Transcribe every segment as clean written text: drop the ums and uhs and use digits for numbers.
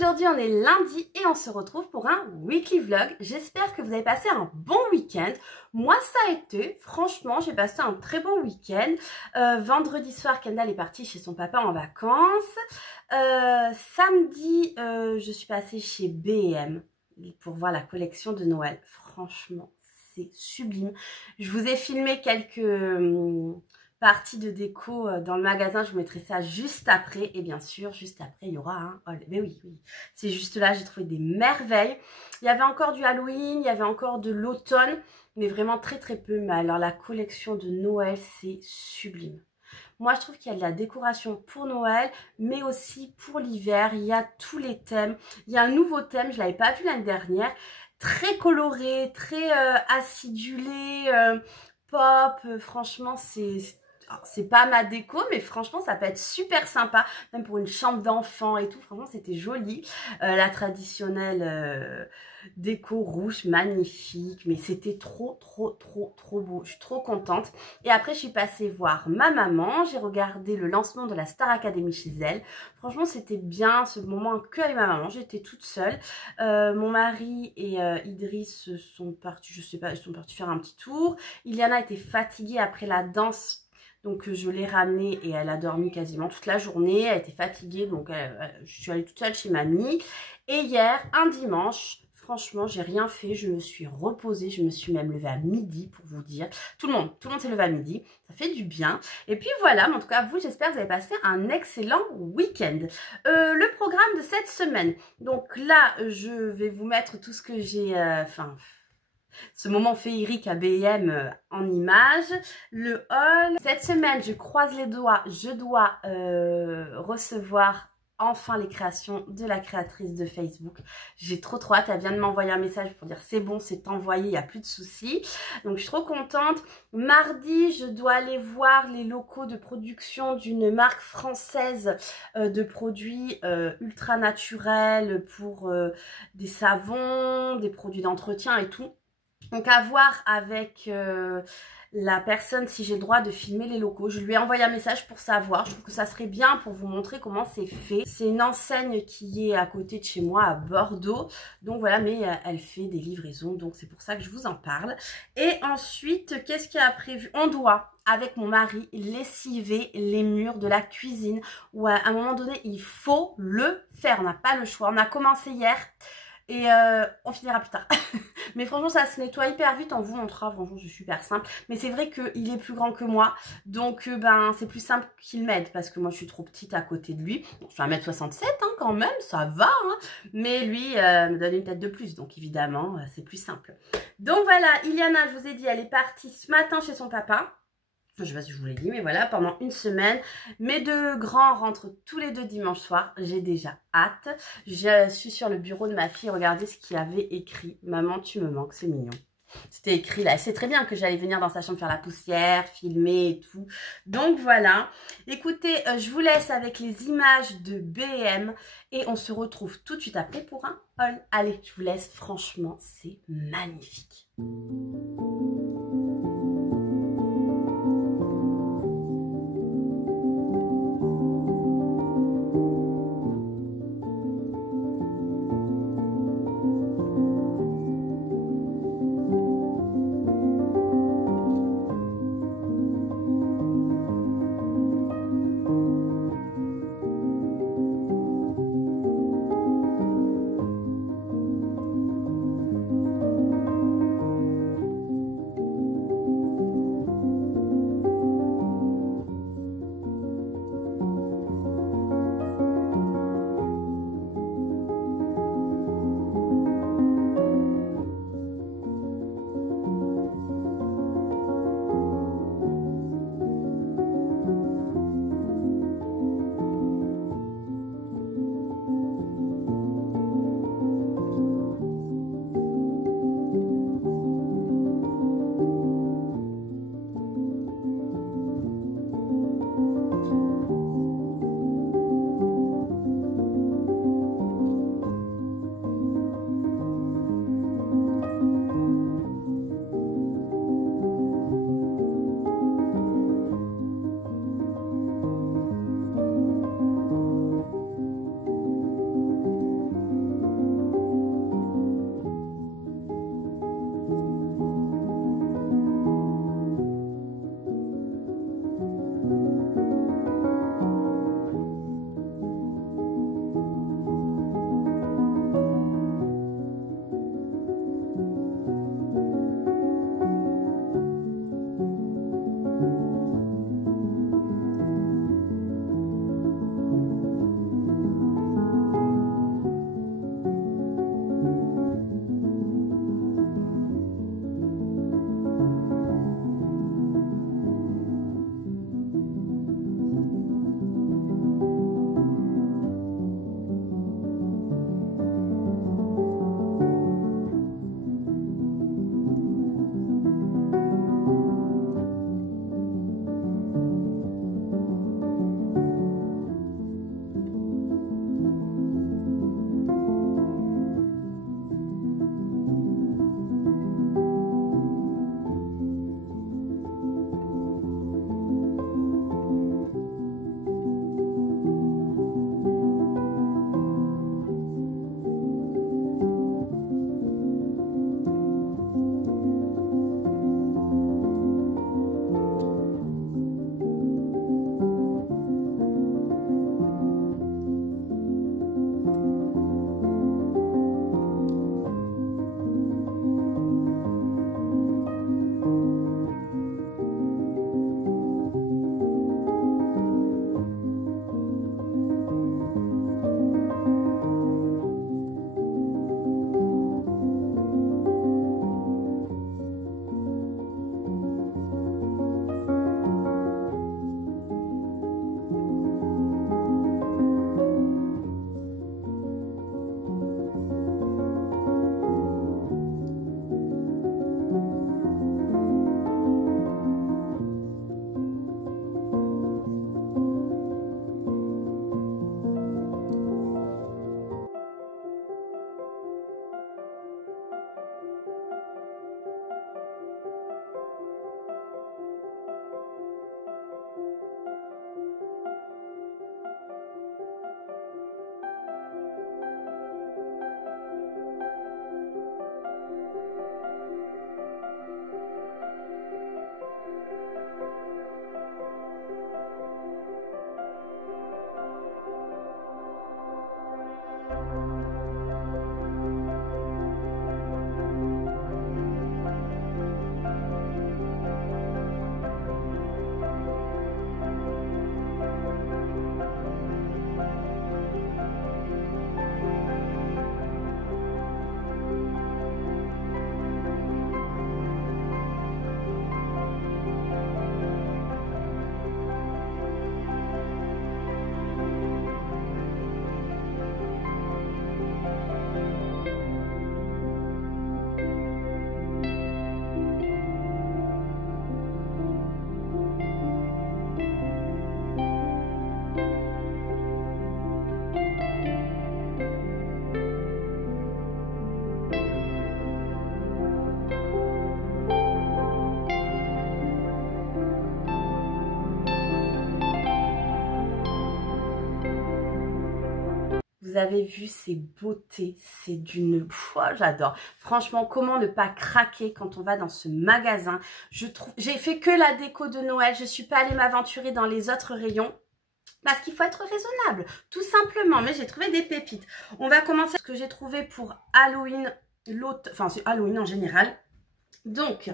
Aujourd'hui on est lundi et on se retrouve pour un weekly vlog. J'espère que vous avez passé un bon week-end. Moi ça a été, franchement j'ai passé un très bon week-end. Vendredi soir Kendall est partie chez son papa en vacances. Samedi je suis passée chez B&M pour voir la collection de Noël. Franchement c'est sublime. Je vous ai filmé quelques partie de déco dans le magasin, je vous mettrai ça juste après. Et bien sûr, juste après, il y aura un haul. Mais oui, c'est juste là, j'ai trouvé des merveilles. Il y avait encore du Halloween, il y avait encore de l'automne, mais vraiment très très peu. Mais alors la collection de Noël, c'est sublime. Moi, je trouve qu'il y a de la décoration pour Noël, mais aussi pour l'hiver. Il y a tous les thèmes. Il y a un nouveau thème, je ne l'avais pas vu l'année dernière. Très coloré, très acidulé, pop. Franchement, c'est pas ma déco, mais franchement ça peut être super sympa, même pour une chambre d'enfant et tout. Franchement c'était joli. La traditionnelle déco rouge, magnifique, mais c'était trop beau. Je suis trop contente. Et après je suis passée voir ma maman, j'ai regardé le lancement de la Star Academy chez elle. Franchement c'était bien ce moment que avec ma maman, j'étais toute seule. Mon mari et Idriss sont partis, je sais pas, ils sont partis faire un petit tour. Iliana était fatiguée après la danse. Donc je l'ai ramenée et elle a dormi quasiment toute la journée, elle était fatiguée, donc je suis allée toute seule chez mamie. Et hier, un dimanche, franchement j'ai rien fait, je me suis reposée, je me suis même levée à midi pour vous dire. Tout le monde s'est levé à midi, ça fait du bien. Et puis voilà, mais en tout cas vous, j'espère que vous avez passé un excellent week-end. Le programme de cette semaine, donc là je vais vous mettre tout ce que j'ai, ce moment féerique à B&M en images, le haul. Cette semaine, je croise les doigts, je dois recevoir enfin les créations de la créatrice de Facebook. J'ai trop hâte, elle vient de m'envoyer un message pour dire c'est bon, c'est envoyé, il n'y a plus de soucis. Donc je suis trop contente. Mardi, je dois aller voir les locaux de production d'une marque française de produits ultra naturels pour des savons, des produits d'entretien et tout. Donc à voir avec la personne si j'ai le droit de filmer les locaux. Je lui ai envoyé un message pour savoir. Je trouve que ça serait bien pour vous montrer comment c'est fait. C'est une enseigne qui est à côté de chez moi à Bordeaux. Donc voilà, mais elle fait des livraisons. Donc c'est pour ça que je vous en parle. Et ensuite, qu'est-ce qu'il y a prévu? On doit, avec mon mari, lessiver les murs de la cuisine. Ou à un moment donné, il faut le faire. On n'a pas le choix. On a commencé hier. Et on finira plus tard. Mais franchement, ça se nettoie hyper vite. On vous montrera. Franchement, c'est super simple. Mais c'est vrai qu'il est plus grand que moi. Donc, ben, c'est plus simple qu'il m'aide. Parce que moi, je suis trop petite à côté de lui. Bon, je suis 1m67 hein, quand même. Ça va. Hein. Mais lui me donne une tête de plus. Donc, évidemment, c'est plus simple. Donc, voilà. Iliana, je vous ai dit, elle est partie ce matin chez son papa. Je sais pas si je vous l'ai dit, mais voilà, pendant une semaine. Mes deux grands rentrent tous les deux dimanche soir. J'ai déjà hâte. Je suis sur le bureau de ma fille. Regardez ce qu'il y avait écrit. Maman, tu me manques, c'est mignon. C'était écrit là. C'est très bien que j'allais venir dans sa chambre faire la poussière, filmer et tout. Donc voilà. Écoutez, je vous laisse avec les images de B&M et on se retrouve tout de suite après pour un haul. Allez, je vous laisse. Franchement, c'est magnifique. Vous avez vu ces beautés, c'est d'une... J'adore. Franchement, comment ne pas craquer quand on va dans ce magasin? J'ai fait que la déco de Noël, je ne suis pas allée m'aventurer dans les autres rayons. Parce qu'il faut être raisonnable, tout simplement. Mais j'ai trouvé des pépites. On va commencer avec ce que j'ai trouvé pour Halloween, enfin c'est Halloween en général. Donc,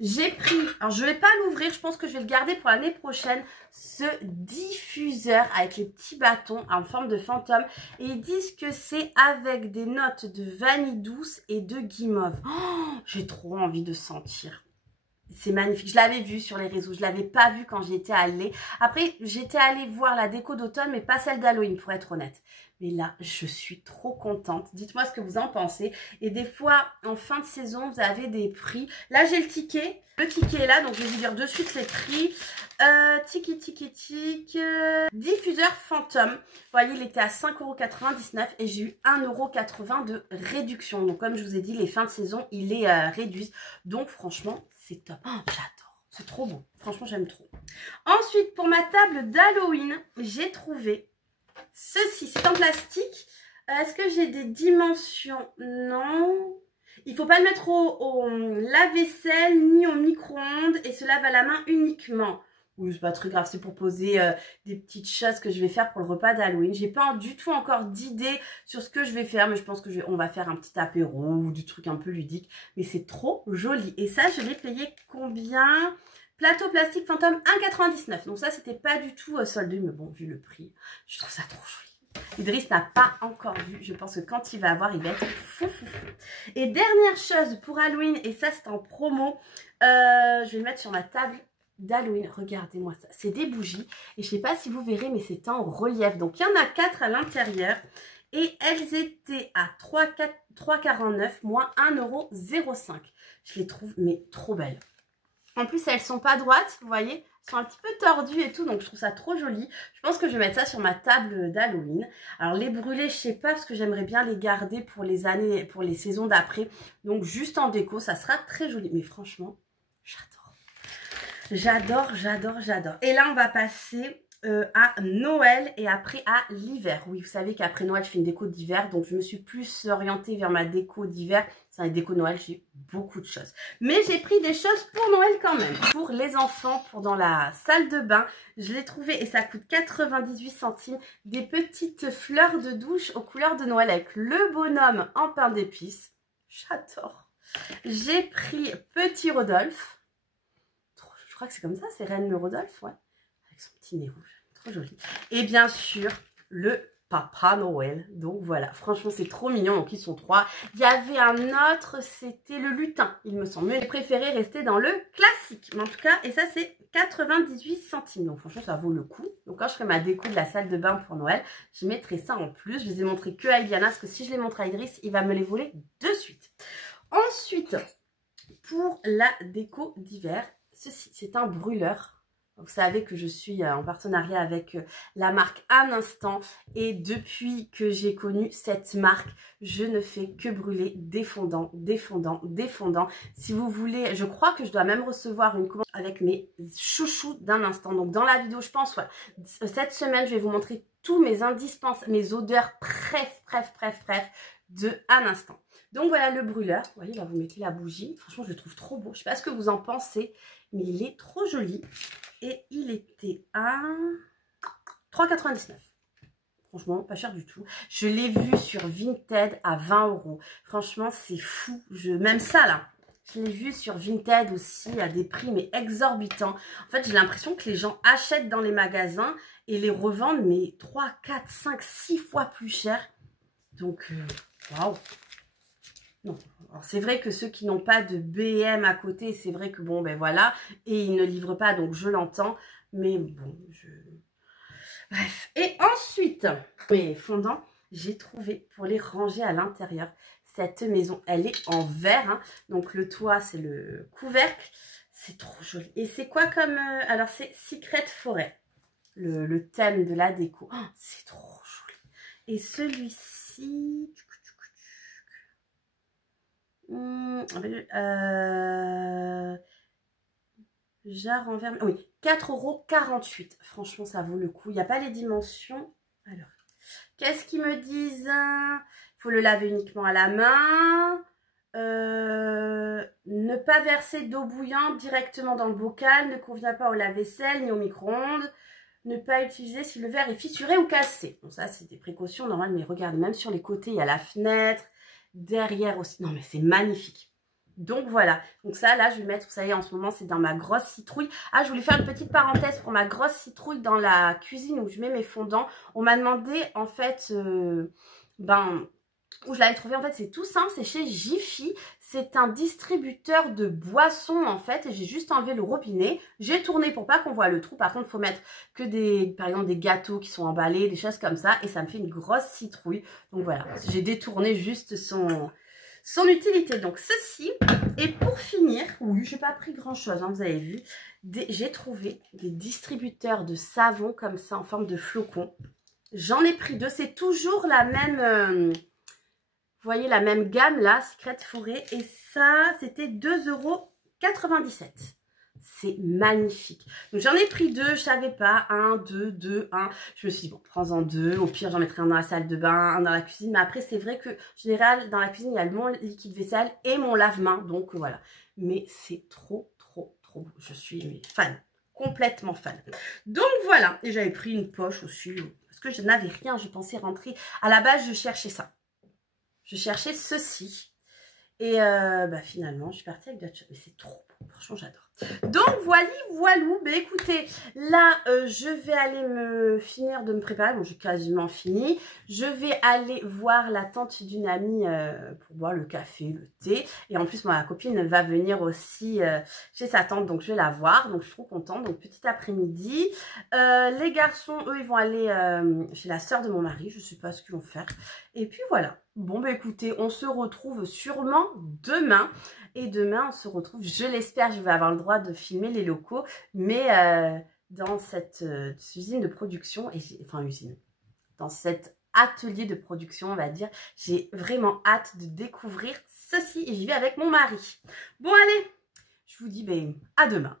j'ai pris, alors je ne vais pas l'ouvrir, je pense que je vais le garder pour l'année prochaine, ce diffuseur avec les petits bâtons en forme de fantôme. Et ils disent que c'est avec des notes de vanille douce et de guimauve. Oh, j'ai trop envie de sentir. C'est magnifique. Je l'avais vu sur les réseaux. Je ne l'avais pas vu quand j'y étais allée. Après, j'étais allée voir la déco d'automne, mais pas celle d'Halloween, pour être honnête. Mais là, je suis trop contente. Dites-moi ce que vous en pensez. Et des fois, en fin de saison, vous avez des prix. Là, j'ai le ticket. Le ticket est là, donc je vais vous dire de suite les prix. Diffuseur fantôme. Vous voyez, il était à 5,99 € et j'ai eu 1,80 € de réduction. Donc, comme je vous ai dit, les fins de saison, il est réduit. Donc, franchement, c'est top. Oh, j'adore. C'est trop beau. Franchement, j'aime trop. Ensuite, pour ma table d'Halloween, j'ai trouvé ceci. C'est en plastique. Est-ce que j'ai des dimensions? Non. Il ne faut pas le mettre au lave-vaisselle ni au micro-ondes et se lave à la main uniquement. Oui, c'est pas très grave, c'est pour poser des petites choses que je vais faire pour le repas d'Halloween. J'ai pas du tout encore d'idée sur ce que je vais faire, mais je pense que on va faire un petit apéro ou du truc un peu ludique. Mais c'est trop joli. Et ça, je l'ai payé combien? Plateau plastique fantôme 1,99 €. Donc ça, c'était pas du tout soldé, mais bon, vu le prix, je trouve ça trop joli. Idriss n'a pas encore vu. Je pense que quand il va avoir, il va être fou. Et dernière chose pour Halloween, et ça c'est en promo, je vais le mettre sur ma table d'Halloween. Regardez-moi ça. C'est des bougies. Et je ne sais pas si vous verrez, mais c'est en relief. Donc il y en a 4 à l'intérieur. Et elles étaient à 3,49 € moins 1,05 €. Je les trouve mais trop belles. En plus, elles sont pas droites, vous voyez, elles sont un petit peu tordues et tout, donc je trouve ça trop joli. Je pense que je vais mettre ça sur ma table d'Halloween. Alors les brûlés, je sais pas, parce que j'aimerais bien les garder pour les années, pour les saisons d'après. Donc juste en déco, ça sera très joli. Mais franchement, j'adore. J'adore, j'adore, j'adore. Et là, on va passer à Noël et après à l'hiver. Oui, vous savez qu'après Noël, je fais une déco d'hiver, donc je me suis plus orientée vers ma déco d'hiver. C'est la déco Noël, j'ai beaucoup de choses. Mais j'ai pris des choses pour Noël quand même. Pour les enfants, pour dans la salle de bain, je l'ai trouvé et ça coûte 98 centimes. Des petites fleurs de douche aux couleurs de Noël avec le bonhomme en pain d'épices. J'adore. J'ai pris Petit Rodolphe. Je crois que c'est comme ça, c'est Reine Rodolphe, ouais. Avec son petit nez rouge, trop joli. Et bien sûr, le Papa Noël. Donc voilà, franchement c'est trop mignon. Donc ils sont 3. Il y avait un autre, c'était le lutin, il me semble. Mais j'ai préféré rester dans le classique. Mais en tout cas, et ça c'est 98 centimes. Donc franchement ça vaut le coup. Donc quand je ferai ma déco de la salle de bain pour Noël, je mettrai ça en plus. Je les ai montrés que à Iliana, parce que si je les montre à Idriss, il va me les voler de suite. Ensuite, pour la déco d'hiver, ceci, c'est un brûleur. Vous savez que je suis en partenariat avec la marque Un Instant. Et depuis que j'ai connu cette marque, je ne fais que brûler des fondants, des fondants, des fondants. Si vous voulez, je crois que je dois même recevoir une commande avec mes chouchous d'Un Instant. Donc dans la vidéo, je pense, voilà, cette semaine, je vais vous montrer tous mes indispensables, mes odeurs bref, de Un Instant. Donc voilà le brûleur. Vous voyez, là vous mettez la bougie. Franchement, je le trouve trop beau. Je ne sais pas ce que vous en pensez, mais il est trop joli. Et il était à 3,99 €. Franchement, pas cher du tout. Je l'ai vu sur Vinted à 20 €. Franchement, c'est fou. Même ça, là, je l'ai vu sur Vinted aussi à des prix mais exorbitants. En fait, j'ai l'impression que les gens achètent dans les magasins et les revendent, mais 3, 4, 5, 6 fois plus cher. Donc, waouh. Non. C'est vrai que ceux qui n'ont pas de BM à côté, c'est vrai que bon, ben voilà, et ils ne livrent pas, donc je l'entends, mais bon, bref. Et ensuite, mes fondants, j'ai trouvé pour les ranger à l'intérieur. Cette maison, elle est en verre, hein. Donc le toit, c'est le couvercle, c'est trop joli. Et c'est quoi comme, alors c'est Secret Forêt, le thème de la déco. Oh, c'est trop joli. Et celui-ci... jarre en verre. Oui, 4,48 €. Franchement, ça vaut le coup. Il n'y a pas les dimensions. Alors, Qu'est-ce qu'ils me disent? Il faut le laver uniquement à la main. Ne pas verser d'eau bouillante directement dans le bocal. Ne convient pas au lave-vaisselle ni au micro-ondes. Ne pas utiliser si le verre est fissuré ou cassé. Bon, ça, c'est des précautions normales. Mais regardez, même sur les côtés, il y a la fenêtre. Derrière aussi. Non, mais c'est magnifique. Donc voilà, donc ça là je vais mettre, vous savez en ce moment c'est dans ma grosse citrouille. Ah, je voulais faire une petite parenthèse pour ma grosse citrouille dans la cuisine où je mets mes fondants. On m'a demandé en fait, où je l'avais trouvé en fait, c'est tout simple, c'est chez Jiffy. C'est un distributeur de boissons en fait et j'ai juste enlevé le robinet. J'ai tourné pour pas qu'on voit le trou. Par contre, il faut mettre que par exemple des gâteaux qui sont emballés, des choses comme ça et ça me fait une grosse citrouille. Donc voilà, j'ai détourné juste son utilité. Donc ceci, et pour finir, oui, j'ai pas pris grand chose, hein, vous avez vu, j'ai trouvé des distributeurs de savon comme ça en forme de flocons. J'en ai pris deux, c'est toujours la même, vous voyez la même gamme là, Secret Forêt, et ça c'était 2,97 €. C'est magnifique. Donc j'en ai pris deux, je savais pas, 1, 2, 2, 1. Je me suis dit bon, prends-en deux. Au pire, j'en mettrai un dans la salle de bain, un dans la cuisine. Mais après, c'est vrai que en général, dans la cuisine, il y a mon liquide vaisselle et mon lave-main. Donc voilà. Mais c'est trop, trop, trop beau. Je suis fan, complètement fan. Donc voilà. Et j'avais pris une poche aussi parce que je n'avais rien. Je pensais rentrer. À la base, je cherchais ça. Je cherchais ceci. Et finalement, je suis partie avec d'autres choses. Mais c'est trop beau. Franchement, j'adore. Donc, voilou. Ben écoutez, là, je vais aller finir de me préparer. Bon, j'ai quasiment fini. Je vais aller voir la tante d'une amie pour boire le café, le thé. Et en plus, ma copine va venir aussi chez sa tante. Donc, je vais la voir. Donc, je suis trop contente. Donc, petit après-midi. Les garçons, eux, ils vont aller chez la sœur de mon mari. Je ne sais pas ce qu'ils vont faire. Et puis, voilà. Bon, bah écoutez, on se retrouve sûrement demain. Et demain, on se retrouve, je l'espère, je vais avoir le droit de filmer les locaux, mais dans cette usine de production, dans cet atelier de production, on va dire, j'ai vraiment hâte de découvrir ceci et j'y vais avec mon mari. Bon, allez, je vous dis à demain.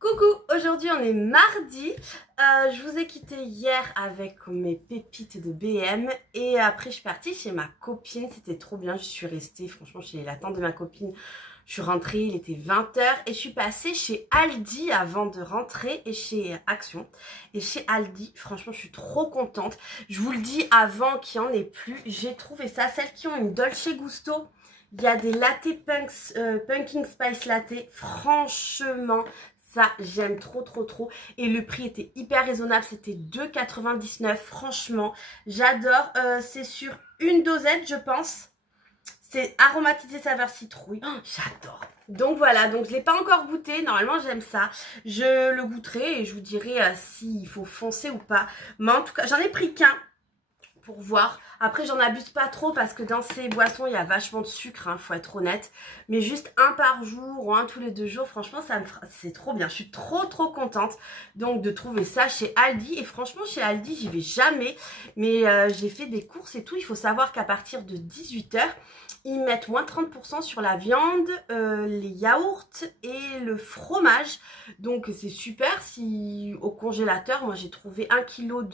Coucou, aujourd'hui on est mardi, je vous ai quitté hier avec mes pépites de BM et après je suis partie chez ma copine, c'était trop bien, je suis restée franchement chez la tante de ma copine, je suis rentrée, il était 20 h et je suis passée chez Aldi avant de rentrer et chez Action. Et chez Aldi, franchement je suis trop contente, je vous le dis avant qu'il n'y en ait plus, j'ai trouvé ça, celles qui ont une Dolce Gusto. Il y a des latte pumpkin spice latte, franchement ça, j'aime trop, trop, trop. Et le prix était hyper raisonnable. C'était 2,99 €. Franchement, j'adore. C'est sur une dosette, je pense. C'est aromatisé saveur citrouille. Oh, j'adore. Donc voilà, donc je ne l'ai pas encore goûté. Normalement, j'aime ça. Je le goûterai et je vous dirai s'il faut foncer ou pas. Mais en tout cas, j'en ai pris qu'un pour voir. Après, j'en abuse pas trop parce que dans ces boissons, il y a vachement de sucre, hein, faut être honnête. Mais juste un par jour ou un tous les 2 jours, franchement, c'est trop bien. Je suis trop, trop contente donc de trouver ça chez Aldi. Et franchement, chez Aldi, j'y vais jamais. Mais j'ai fait des courses et tout. Il faut savoir qu'à partir de 18 h, ils mettent moins 30% sur la viande, les yaourts et le fromage. Donc, c'est super. Si au congélateur, moi, j'ai trouvé 1 kg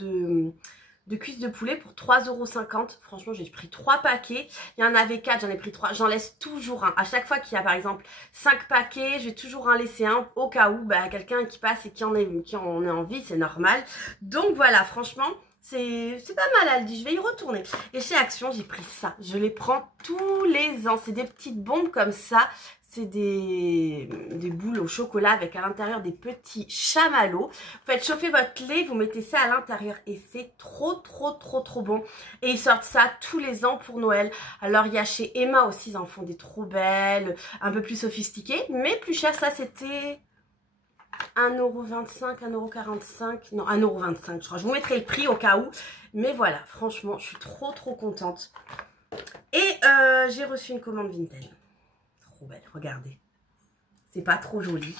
de cuisses de poulet pour 3,50 €. Franchement, j'ai pris 3 paquets. Il y en avait 4, j'en ai pris 3. J'en laisse toujours un. À chaque fois qu'il y a par exemple 5 paquets, je vais toujours en laisser un au cas où quelqu'un qui passe et qui en a envie, c'est normal. Donc voilà, franchement, c'est pas mal Aldi, je vais y retourner. Et chez Action, j'ai pris ça. Je les prends tous les ans. C'est des petites bombes comme ça. C'est des boules au chocolat avec à l'intérieur des petits chamallows. Vous faites chauffer votre lait, vous mettez ça à l'intérieur et c'est trop, trop, trop, trop bon. Et ils sortent ça tous les ans pour Noël. Alors, il y a chez Emma aussi, ils en font des trop belles, un peu plus sophistiquées, mais plus cher. Ça, c'était 1,25 €, 1,45 €, non, 1,25 €, je crois. Je vous mettrai le prix au cas où. Mais voilà, franchement, je suis trop, trop contente. Et j'ai reçu une commande Vinted. Trop belle, regardez. C'est pas trop joli.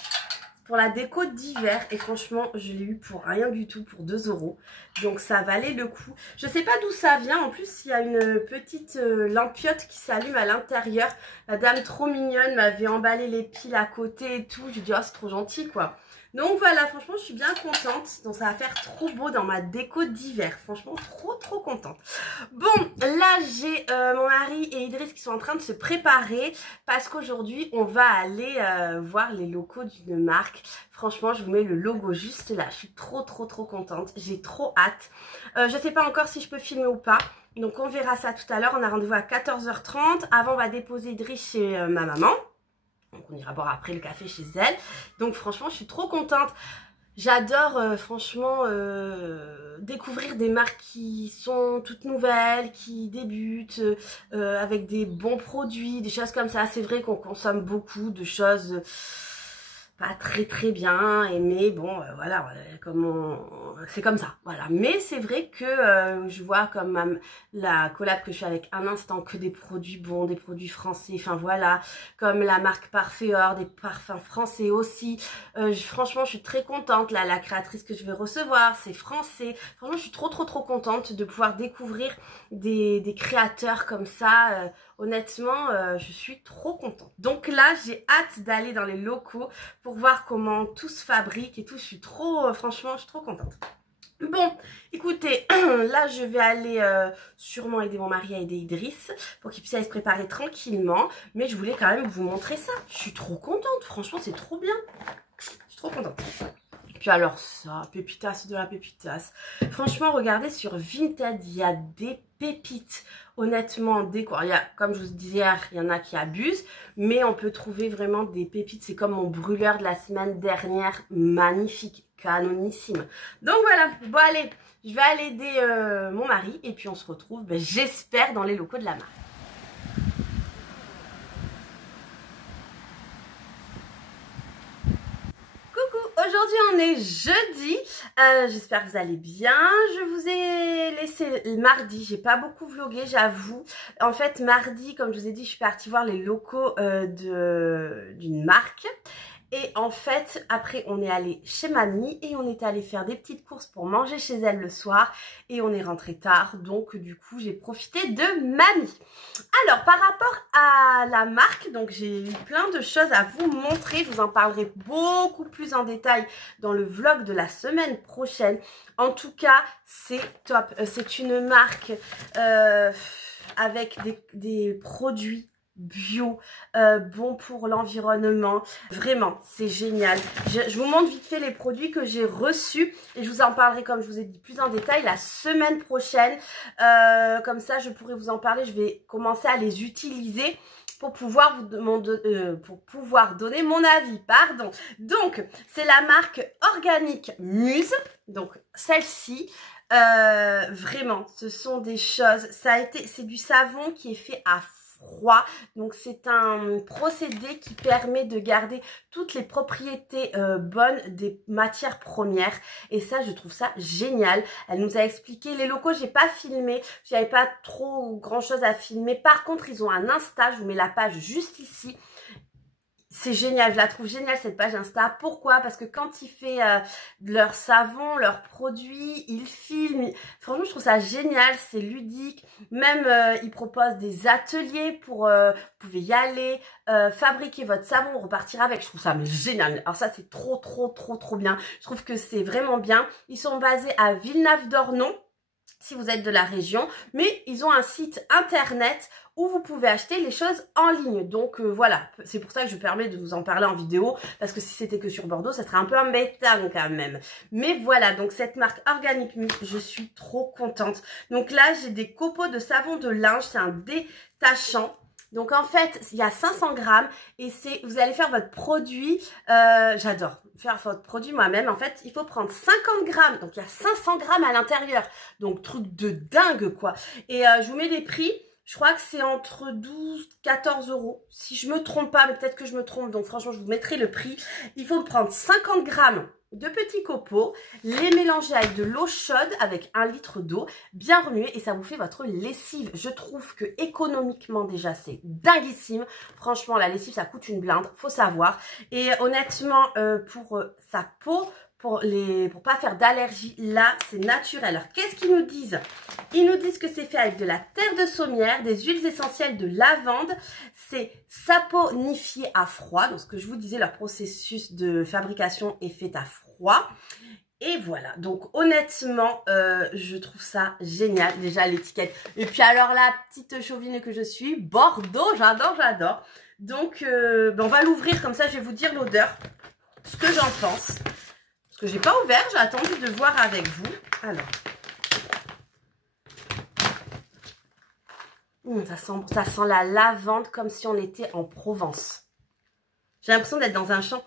Pour la déco d'hiver. Et franchement, je l'ai eu pour rien du tout, pour 2 €. Donc ça valait le coup. Je sais pas d'où ça vient. En plus, il y a une petite lampiote qui s'allume à l'intérieur. La dame trop mignonne m'avait emballé les piles à côté et tout. Je lui ai dit, oh, c'est trop gentil, quoi. Donc voilà, franchement, je suis bien contente. Donc ça va faire trop beau dans ma déco d'hiver. Franchement, trop contente. Bon, là, j'ai mon mari et Idriss qui sont en train de se préparer parce qu'aujourd'hui, on va aller voir les locaux d'une marque. Franchement, je vous mets le logo juste là. Je suis trop contente. J'ai trop hâte. Je sais pas encore si je peux filmer ou pas. Donc on verra ça tout à l'heure. On a rendez-vous à 14h30. Avant, on va déposer Idriss chez ma maman. Donc on ira boire après le café chez elle. Donc franchement, je suis trop contente. J'adore franchement découvrir des marques qui sont toutes nouvelles, qui débutent avec des bons produits, des choses comme ça. C'est vrai qu'on consomme beaucoup de choses pas très bien aimées. Bon, voilà, c'est comme ça, voilà. Mais c'est vrai que je vois comme la collab que je fais avec Un Instant, que des produits bons, des produits français, enfin voilà, comme la marque Parfeor, des parfums français aussi. Franchement, je suis très contente, là, la créatrice que je vais recevoir, c'est français. Franchement, je suis trop contente de pouvoir découvrir des créateurs comme ça. Honnêtement, je suis trop contente. Donc là, j'ai hâte d'aller dans les locaux pour voir comment tout se fabrique et tout. Je suis franchement, je suis trop contente. Bon, écoutez, là je vais aller sûrement aider mon mari à aider Idriss pour qu'il puisse aller se préparer tranquillement. Mais je voulais quand même vous montrer ça. Je suis trop contente, franchement c'est trop bien. Je suis trop contente. Puis alors ça, pépitas de la pépitas. Franchement, regardez sur Vinted, il y a des pépites. Honnêtement, comme je vous disais hier, il y en a qui abusent. Mais on peut trouver vraiment des pépites. C'est comme mon brûleur de la semaine dernière. Magnifique, canonissime. Donc voilà, bon allez, je vais aller aider mon mari. Et puis on se retrouve, j'espère, dans les locaux de la marque. Aujourd'hui on est jeudi, j'espère que vous allez bien. Je vous ai laissé mardi, j'ai pas beaucoup vlogué, j'avoue. En fait mardi, comme je vous ai dit, je suis partie voir les locaux d'une marque. Et en fait, après, on est allé chez mamie et on est allé faire des petites courses pour manger chez elle le soir. Et on est rentré tard, donc du coup, j'ai profité de mamie. Alors, par rapport à la marque, donc j'ai eu plein de choses à vous montrer. Je vous en parlerai beaucoup plus en détail dans le vlog de la semaine prochaine. En tout cas, c'est top. C'est une marque avec des produits bio, bon pour l'environnement. Vraiment, c'est génial. Je vous montre vite fait les produits que j'ai reçus et je vous en parlerai, comme je vous ai dit, plus en détail la semaine prochaine. Comme ça, je pourrai vous en parler. Je vais commencer à les utiliser pour pouvoir donner mon avis, pardon. Donc, c'est la marque Organic Muse. Donc, celle-ci, vraiment, ce sont des choses, c'est du savon qui est fait à froid. Donc c'est un procédé qui permet de garder toutes les propriétés bonnes des matières premières et ça je trouve ça génial. Elle nous a expliqué les locaux, j'ai pas filmé, il n'y avait pas trop grand chose à filmer. Par contre ils ont un Insta, je vous mets la page juste ici. C'est génial, je la trouve géniale cette page Insta. Pourquoi? Parce que quand ils font leur savon, leurs produits, ils filment. Franchement, je trouve ça génial, c'est ludique. Même, ils proposent des ateliers pour... vous pouvez y aller, fabriquer votre savon, repartir avec. Je trouve ça génial. Alors ça, c'est trop bien. Je trouve que c'est vraiment bien. Ils sont basés à Villeneuve-d'Ornon, si vous êtes de la région. Mais ils ont un site internet où vous pouvez acheter les choses en ligne. Donc voilà, c'est pour ça que je me permets de vous en parler en vidéo, parce que si c'était que sur Bordeaux, ça serait un peu embêtant quand même. Mais voilà, donc cette marque Organic Muse, je suis trop contente. Donc là, j'ai des copeaux de savon de linge, c'est un détachant. Donc en fait, il y a 500 grammes et vous allez faire votre produit, j'adore faire votre produit moi-même. En fait, il faut prendre 50 grammes, donc il y a 500 grammes à l'intérieur. Donc truc de dingue quoi. Et je vous mets les prix. Je crois que c'est entre 12 et 14 euros. Si je me trompe pas, mais peut-être que je me trompe. Donc franchement, je vous mettrai le prix. Il faut prendre 50 grammes de petits copeaux, les mélanger avec de l'eau chaude, avec 1 litre d'eau, bien remuer et ça vous fait votre lessive. Je trouve que économiquement déjà, c'est dinguissime. Franchement, la lessive, ça coûte une blinde, faut savoir. Et honnêtement, pour sa peau, pour pas faire d'allergie. Là, c'est naturel. Alors, qu'est-ce qu'ils nous disent? Ils nous disent que c'est fait avec de la terre de saumière, des huiles essentielles de lavande. C'est saponifié à froid. Donc, ce que je vous disais, leur processus de fabrication est fait à froid. Et voilà, donc honnêtement, je trouve ça génial, déjà l'étiquette. Et puis alors la petite chauvine que je suis, Bordeaux, j'adore, j'adore. Donc on va l'ouvrir comme ça, je vais vous dire l'odeur, ce que j'en pense. Parce que j'ai pas ouvert, j'ai attendu de voir avec vous. Alors, ça sent la lavande comme si on était en Provence. J'ai l'impression d'être dans un champ.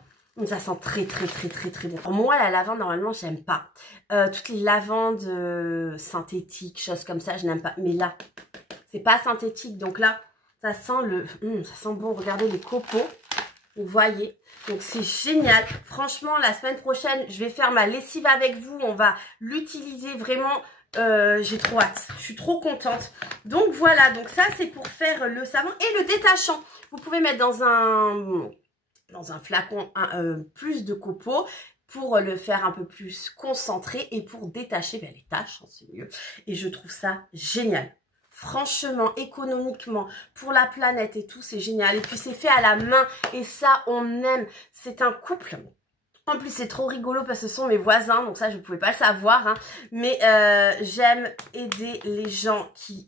Ça sent très bon. Pour moi, la lavande, normalement, j'aime pas. Toutes les lavandes synthétiques, choses comme ça, je n'aime pas. Mais là, c'est pas synthétique. Donc là, ça sent ça sent bon. Regardez les copeaux. Vous voyez. Donc c'est génial. Franchement, la semaine prochaine, je vais faire ma lessive avec vous. On va l'utiliser vraiment. J'ai trop hâte. Je suis trop contente. Donc voilà. Donc ça, c'est pour faire le savon et le détachant. Vous pouvez mettre dans un flacon plus de copeaux pour le faire un peu plus concentré et pour détacher les taches, hein, c'est mieux. Et je trouve ça génial. Franchement, économiquement, pour la planète et tout, c'est génial. Et puis c'est fait à la main et ça, on aime. C'est un couple. En plus, c'est trop rigolo parce que ce sont mes voisins, donc ça, je ne pouvais pas le savoir. Hein. Mais j'aime aider les gens qui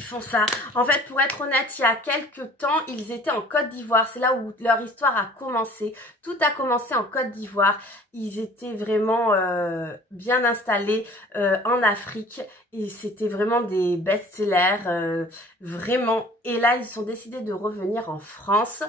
font ça. En fait, pour être honnête, il y a quelques temps, ils étaient en Côte d'Ivoire. C'est là où leur histoire a commencé. Tout a commencé en Côte d'Ivoire. Ils étaient vraiment bien installés en Afrique. Et c'était vraiment des best-sellers. Vraiment. Et là, ils ont décidé de revenir en France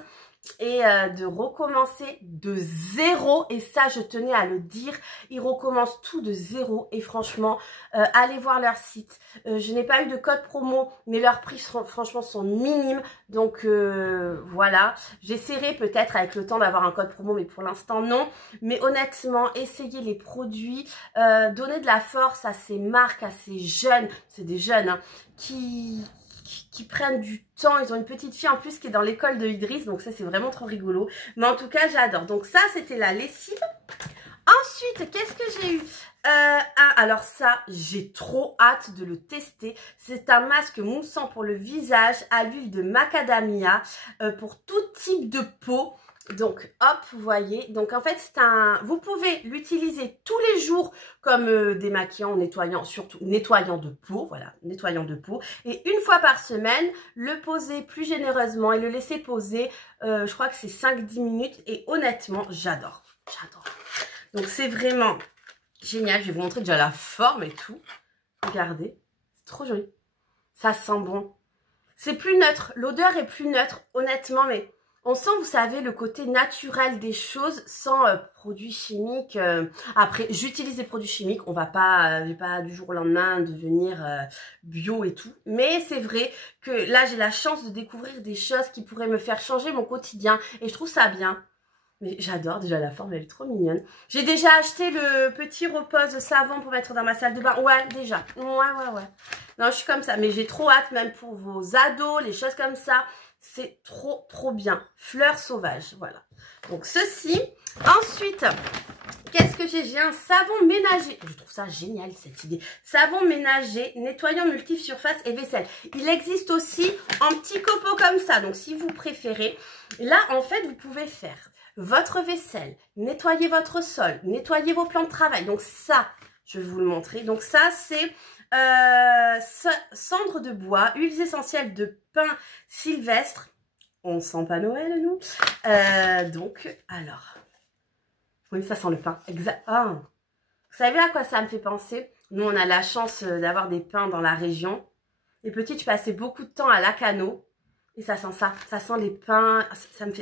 et de recommencer de zéro. Et ça, je tenais à le dire, ils recommencent tout de zéro. Et franchement, allez voir leur site. Je n'ai pas eu de code promo, mais leurs prix franchement sont minimes. Donc voilà, j'essaierai peut-être avec le temps d'avoir un code promo, mais pour l'instant non. Mais honnêtement, essayez les produits, donnez de la force à ces marques, à ces jeunes, c'est des jeunes hein, qui prennent du temps. Ils ont une petite fille en plus qui est dans l'école de Idriss, donc ça c'est vraiment trop rigolo. Mais en tout cas j'adore. Donc ça c'était la lessive. Ensuite qu'est-ce que j'ai eu? Alors ça j'ai trop hâte de le tester. C'est un masque moussant pour le visage à l'huile de macadamia pour tout type de peau. Donc hop, vous voyez, donc en fait c'est vous pouvez l'utiliser tous les jours comme démaquillant, nettoyant, surtout nettoyant de peau, voilà, nettoyant de peau. Et une fois par semaine, le poser plus généreusement et le laisser poser, je crois que c'est 5-10 minutes et honnêtement, j'adore, j'adore. Donc c'est vraiment génial, je vais vous montrer déjà la forme et tout. Regardez, c'est trop joli, ça sent bon. C'est plus neutre, l'odeur est plus neutre, honnêtement, mais... On sent, vous savez, le côté naturel des choses sans produits chimiques. Après, j'utilise des produits chimiques. On va pas du jour au lendemain devenir bio et tout. Mais c'est vrai que là, j'ai la chance de découvrir des choses qui pourraient me faire changer mon quotidien. Et je trouve ça bien. Mais j'adore déjà la forme, elle est trop mignonne. J'ai déjà acheté le petit repose savon pour mettre dans ma salle de bain. Ouais, déjà. Ouais. Non, je suis comme ça. Mais j'ai trop hâte, même pour vos ados, les choses comme ça. C'est trop bien. Fleurs sauvages, voilà. Donc ceci. Ensuite, qu'est-ce que j'ai? J'ai un savon ménager. Je trouve ça génial cette idée. Savon ménager, nettoyant multi-surface et vaisselle. Il existe aussi en petits copeaux comme ça. Donc si vous préférez, là en fait vous pouvez faire votre vaisselle, nettoyer votre sol, nettoyer vos plans de travail. Donc ça, je vais vous le montrer. Donc ça c'est... cendre de bois, huiles essentielles de pin sylvestre. On sent pas Noël, nous. Donc, alors. Oui, ça sent le pin. Exact. Oh. Vous savez à quoi ça me fait penser? Nous, on a la chance d'avoir des pins dans la région. Et petite, je passais beaucoup de temps à Lacano. Et ça sent ça. Ça sent les pins.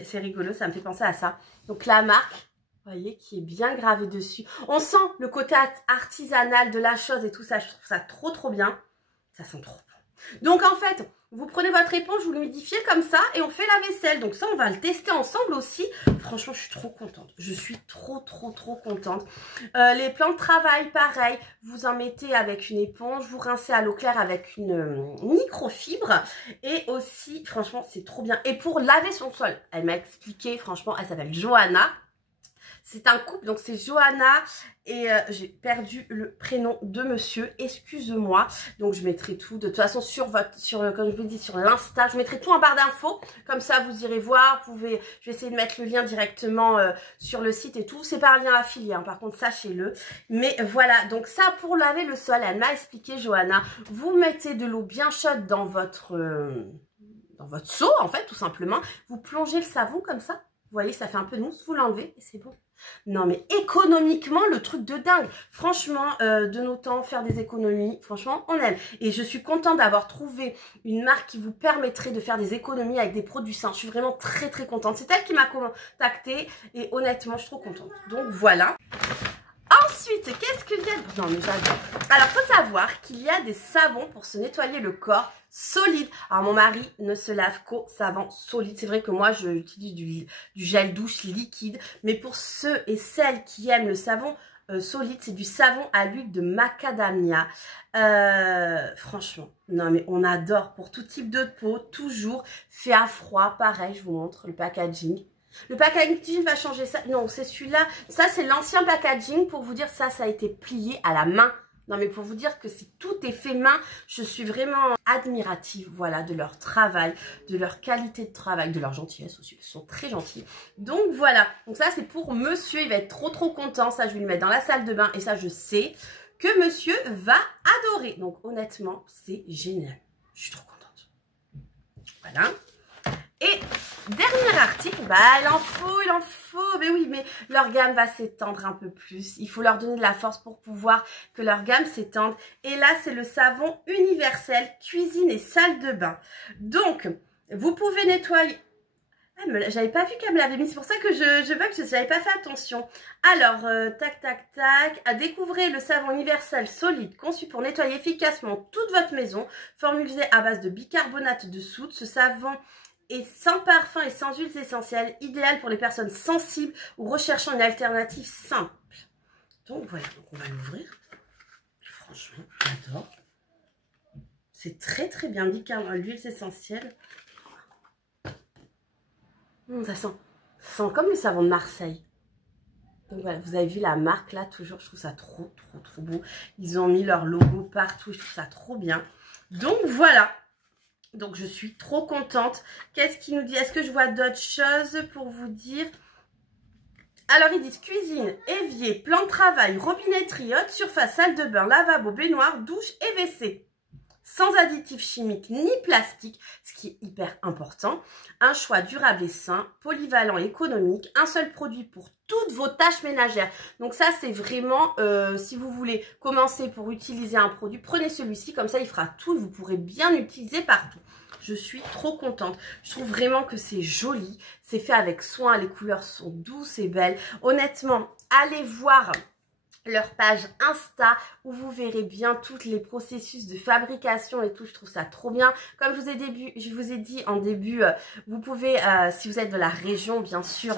C'est rigolo, ça me fait penser à ça. Donc, la marque. Vous voyez, qui est bien gravé dessus. On sent le côté artisanal de la chose et tout ça. Je trouve ça trop bien. Ça sent trop bon. Donc, en fait, vous prenez votre éponge, vous l'humidifiez comme ça et on fait la vaisselle. Donc, ça, on va le tester ensemble aussi. Franchement, je suis trop contente. Je suis trop contente. Les plans de travail, pareil. Vous en mettez avec une éponge. Vous rincez à l'eau claire avec une microfibre. Et aussi, franchement, c'est trop bien. Et pour laver son sol, elle m'a expliqué, franchement, elle s'appelle Johanna. C'est un couple, donc c'est Johanna et j'ai perdu le prénom de monsieur, excuse-moi. Donc je mettrai tout, de toute façon comme je vous dis, sur l'Insta, je mettrai tout en barre d'infos. Comme ça, vous irez voir, je vais essayer de mettre le lien directement sur le site et tout. C'est pas un lien affilié, hein, par contre, sachez-le. Mais voilà, donc ça, pour laver le sol, elle m'a expliqué, Johanna, vous mettez de l'eau bien chaude dans votre seau, en fait, tout simplement. Vous plongez le savon comme ça. Vous voyez, ça fait un peu de mousse, vous l'enlevez et c'est bon. Non, mais économiquement, le truc de dingue. Franchement, de nos temps, faire des économies, franchement, on aime. Et je suis contente d'avoir trouvé une marque qui vous permettrait de faire des économies avec des produits sains. Je suis vraiment très, très contente. C'est elle qui m'a contactée et honnêtement, je suis trop contente. Donc, voilà. Ensuite, qu'est-ce qu'il y a? Non, mais j'adore. Alors, faut savoir qu'il y a des savons pour se nettoyer le corps solide. Alors, mon mari ne se lave qu'au savon solide. C'est vrai que moi, j'utilise du gel douche liquide. Mais pour ceux et celles qui aiment le savon solide, c'est du savon à l'huile de macadamia. Franchement, non, mais on adore pour tout type de peau, toujours fait à froid. Pareil, je vous montre le packaging. Le packaging va changer ça. Non, c'est celui-là. Ça, c'est l'ancien packaging. Pour vous dire, ça a été plié à la main. Non, mais pour vous dire que si tout est fait main, je suis vraiment admirative, voilà, de leur travail, de leur qualité de travail, de leur gentillesse aussi. Ils sont très gentils. Donc, voilà. Donc, ça, c'est pour monsieur. Il va être trop, trop content. Ça, je vais le mettre dans la salle de bain. Et ça, je sais que monsieur va adorer. Donc, honnêtement, c'est génial. Je suis trop contente. Voilà. Et dernier article, bah il en faut, mais oui, mais leur gamme va s'étendre un peu plus. Il faut leur donner de la force pour pouvoir que leur gamme s'étende. Et là, c'est le savon universel cuisine et salle de bain. Donc, vous pouvez nettoyer. Ah, j'avais pas vu qu'elle me l'avait mis, c'est pour ça que je vois que je n'avais pas fait attention. Alors, tac, tac, tac. Découvrez le savon universel solide conçu pour nettoyer efficacement toute votre maison. Formulé à base de bicarbonate de soude, ce savon et sans parfum et sans huiles essentielles, idéal pour les personnes sensibles ou recherchant une alternative simple. Donc voilà, donc on va l'ouvrir. Franchement, j'adore. C'est très très bien, bicarbonate, l'huile essentielle. Ça sent comme le savon de Marseille. Donc voilà, vous avez vu la marque là, toujours, je trouve ça trop trop trop beau. Ils ont mis leur logo partout, je trouve ça trop bien. Donc voilà. Donc, je suis trop contente. Qu'est-ce qu'il nous dit? Est-ce que je vois d'autres choses pour vous dire? Alors, ils disent cuisine, évier, plan de travail, robinetterie, haute surface, salle de bain, lavabo, baignoire, douche et WC. Sans additifs chimiques ni plastique, ce qui est hyper important. Un choix durable et sain, polyvalent et économique. Un seul produit pour toutes vos tâches ménagères. Donc ça, c'est vraiment, si vous voulez commencer pour utiliser un produit, prenez celui-ci. Comme ça, il fera tout et vous pourrez bien l'utiliser partout. Je suis trop contente. Je trouve vraiment que c'est joli. C'est fait avec soin. Les couleurs sont douces et belles. Honnêtement, allez voir leur page Insta où vous verrez bien tous les processus de fabrication et tout. Je trouve ça trop bien. Comme je vous ai dit en début, vous pouvez, si vous êtes de la région, bien sûr,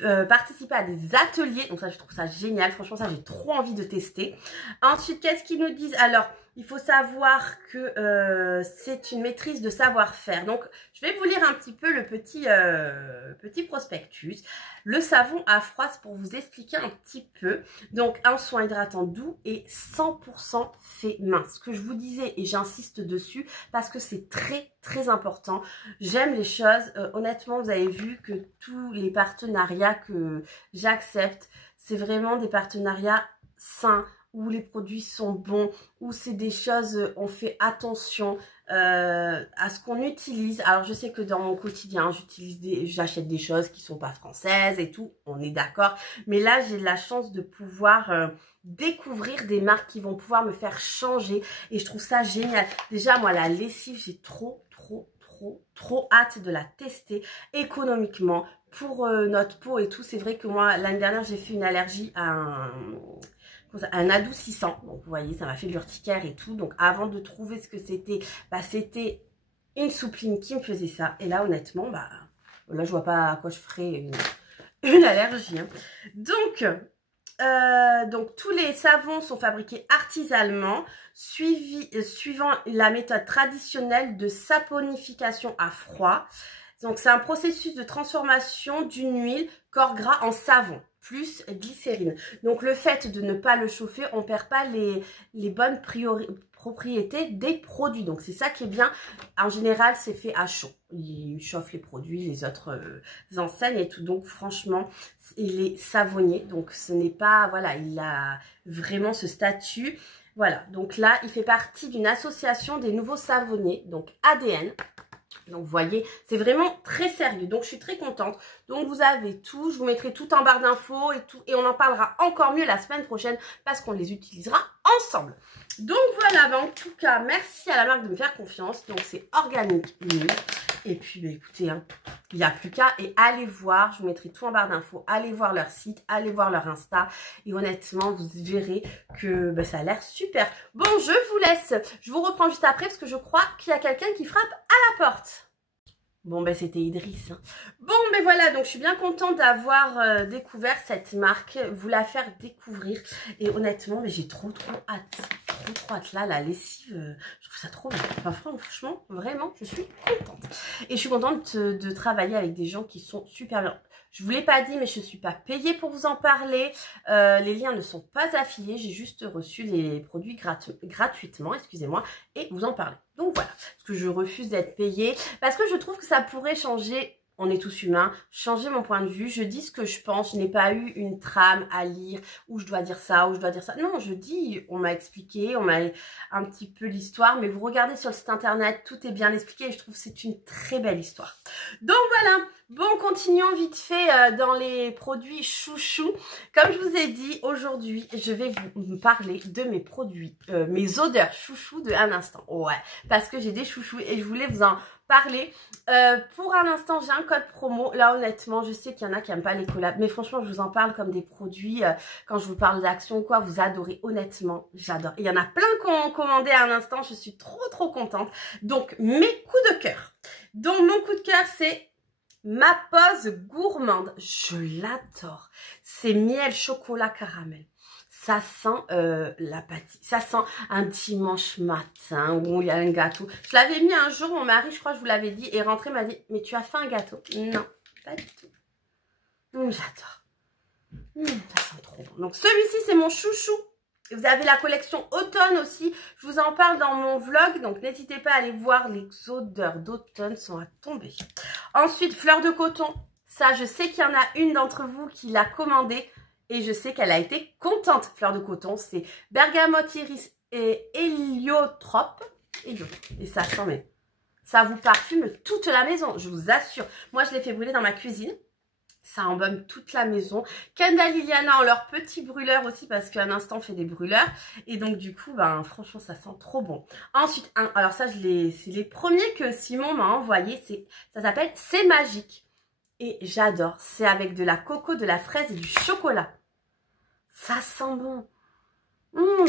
participer à des ateliers. Donc ça, je trouve ça génial. Franchement, ça, j'ai trop envie de tester. Ensuite, qu'est-ce qu'ils nous disent? Alors, il faut savoir que c'est une maîtrise de savoir-faire. Donc, je vais vous lire un petit peu le petit prospectus. Le savon à froid, c'est pour vous expliquer un petit peu. Donc, un soin hydratant doux et 100% fait main. Ce que je vous disais, et j'insiste dessus, parce que c'est très, très important. J'aime les choses. Honnêtement, vous avez vu que tous les partenariats que j'accepte, c'est vraiment des partenariats sains, où les produits sont bons, où c'est des choses, on fait attention à ce qu'on utilise. Alors je sais que dans mon quotidien, j'achète des choses qui sont pas françaises et tout, on est d'accord. Mais là, j'ai de la chance de pouvoir découvrir des marques qui vont pouvoir me faire changer et je trouve ça génial. Déjà, moi, la lessive, j'ai trop hâte de la tester économiquement pour notre peau et tout. C'est vrai que moi, l'année dernière, j'ai fait une allergie à un adoucissant. Donc, vous voyez, ça m'a fait de l'urticaire et tout. Donc, avant de trouver ce que c'était, bah, c'était une soupline qui me faisait ça. Et là, honnêtement, bah, là, je vois pas à quoi je ferais une allergie. Hein. Donc, tous les savons sont fabriqués artisanalement, suivant la méthode traditionnelle de saponification à froid. Donc, c'est un processus de transformation d'une huile corps gras en savon. plus glycérine. Donc le fait de ne pas le chauffer, on perd pas les bonnes propriétés des produits. Donc c'est ça qui est bien. En général, c'est fait à chaud. Il chauffe les produits, les autres enseignes et tout. Donc franchement, il est savonnier. Donc ce n'est pas, voilà, il a vraiment ce statut. Voilà, donc là, il fait partie d'une association des nouveaux savonniers, donc ADN. Donc, vous voyez, c'est vraiment très sérieux. Donc, je suis très contente. Donc, vous avez tout. Je vous mettrai tout en barre d'infos et tout. Et on en parlera encore mieux la semaine prochaine parce qu'on les utilisera ensemble. Donc, voilà. En tout cas, merci à la marque de me faire confiance. Donc, c'est Organic Muse. Et puis, bah, écoutez, hein, il n'y a plus qu'à. Et allez voir. Je vous mettrai tout en barre d'infos. Allez voir leur site. Allez voir leur Insta. Et honnêtement, vous verrez que bah, ça a l'air super. Bon, je vous laisse. Je vous reprends juste après parce que je crois qu'il y a quelqu'un qui frappe à la porte. Bon, ben c'était Idriss. Hein. Bon, ben voilà, donc je suis bien contente d'avoir découvert cette marque, vous la faire découvrir. Et honnêtement, mais j'ai trop hâte. Trop hâte. Là, la lessive, je trouve ça trop bien. Enfin, franchement, vraiment, je suis contente. Et je suis contente de travailler avec des gens qui sont super bien. Je vous l'ai pas dit, mais je ne suis pas payée pour vous en parler. Les liens ne sont pas affiliés. J'ai juste reçu les produits gratuitement, excusez-moi, et vous en parler. Donc voilà, parce que je refuse d'être payée, parce que je trouve que ça pourrait changer, on est tous humains, changer mon point de vue. Je dis ce que je pense, je n'ai pas eu une trame à lire, où je dois dire ça, où je dois dire ça. Non, je dis, on m'a expliqué, on m'a un petit peu l'histoire, mais vous regardez sur le site internet, tout est bien expliqué et je trouve que c'est une très belle histoire. Donc voilà. Bon, continuons vite fait dans les produits chouchou. Comme je vous ai dit, aujourd'hui, je vais vous parler de mes produits, mes odeurs chouchou de un instant. Ouais, parce que j'ai des chouchous et je voulais vous en parler. Pour un instant, j'ai un code promo. Là, honnêtement, je sais qu'il y en a qui n'aiment pas les collabs, mais franchement, je vous en parle comme des produits. Quand je vous parle d'action ou quoi, vous adorez. Honnêtement, j'adore. Il y en a plein qui ont commandé à un instant. Je suis trop contente. Donc, mes coups de cœur. Donc, mon coup de cœur, c'est Ma Pause Gourmande. Je l'adore. C'est miel, chocolat, caramel. Ça sent la pâtisserie. Ça sent un dimanche matin où il y a un gâteau. Je l'avais mis un jour, mon mari, je crois que je vous l'avais dit, est rentré, m'a dit, mais tu as fait un gâteau? Non, pas du tout. J'adore. Ça sent trop bon. Donc celui-ci, c'est mon chouchou. Vous avez la collection automne aussi. Je vous en parle dans mon vlog. Donc n'hésitez pas à aller voir. Les odeurs d'automne sont à tomber. Ensuite, fleur de coton. Ça, je sais qu'il y en a une d'entre vous qui l'a commandé. Et je sais qu'elle a été contente. Fleur de coton, c'est bergamote, iris et héliotrope. Et ça sent, mais ça vous parfume toute la maison, je vous assure. Moi, je l'ai fait brûler dans ma cuisine. Ça embaume toute la maison. Kendall et Liliana ont leur petit brûleur aussi parce qu'un instant fait des brûleurs. Et donc du coup, ben franchement, ça sent trop bon. Ensuite, alors ça, c'est les premiers que Simon m'a envoyé. Ça s'appelle C'est magique. Et j'adore. C'est avec de la coco, de la fraise et du chocolat. Ça sent bon.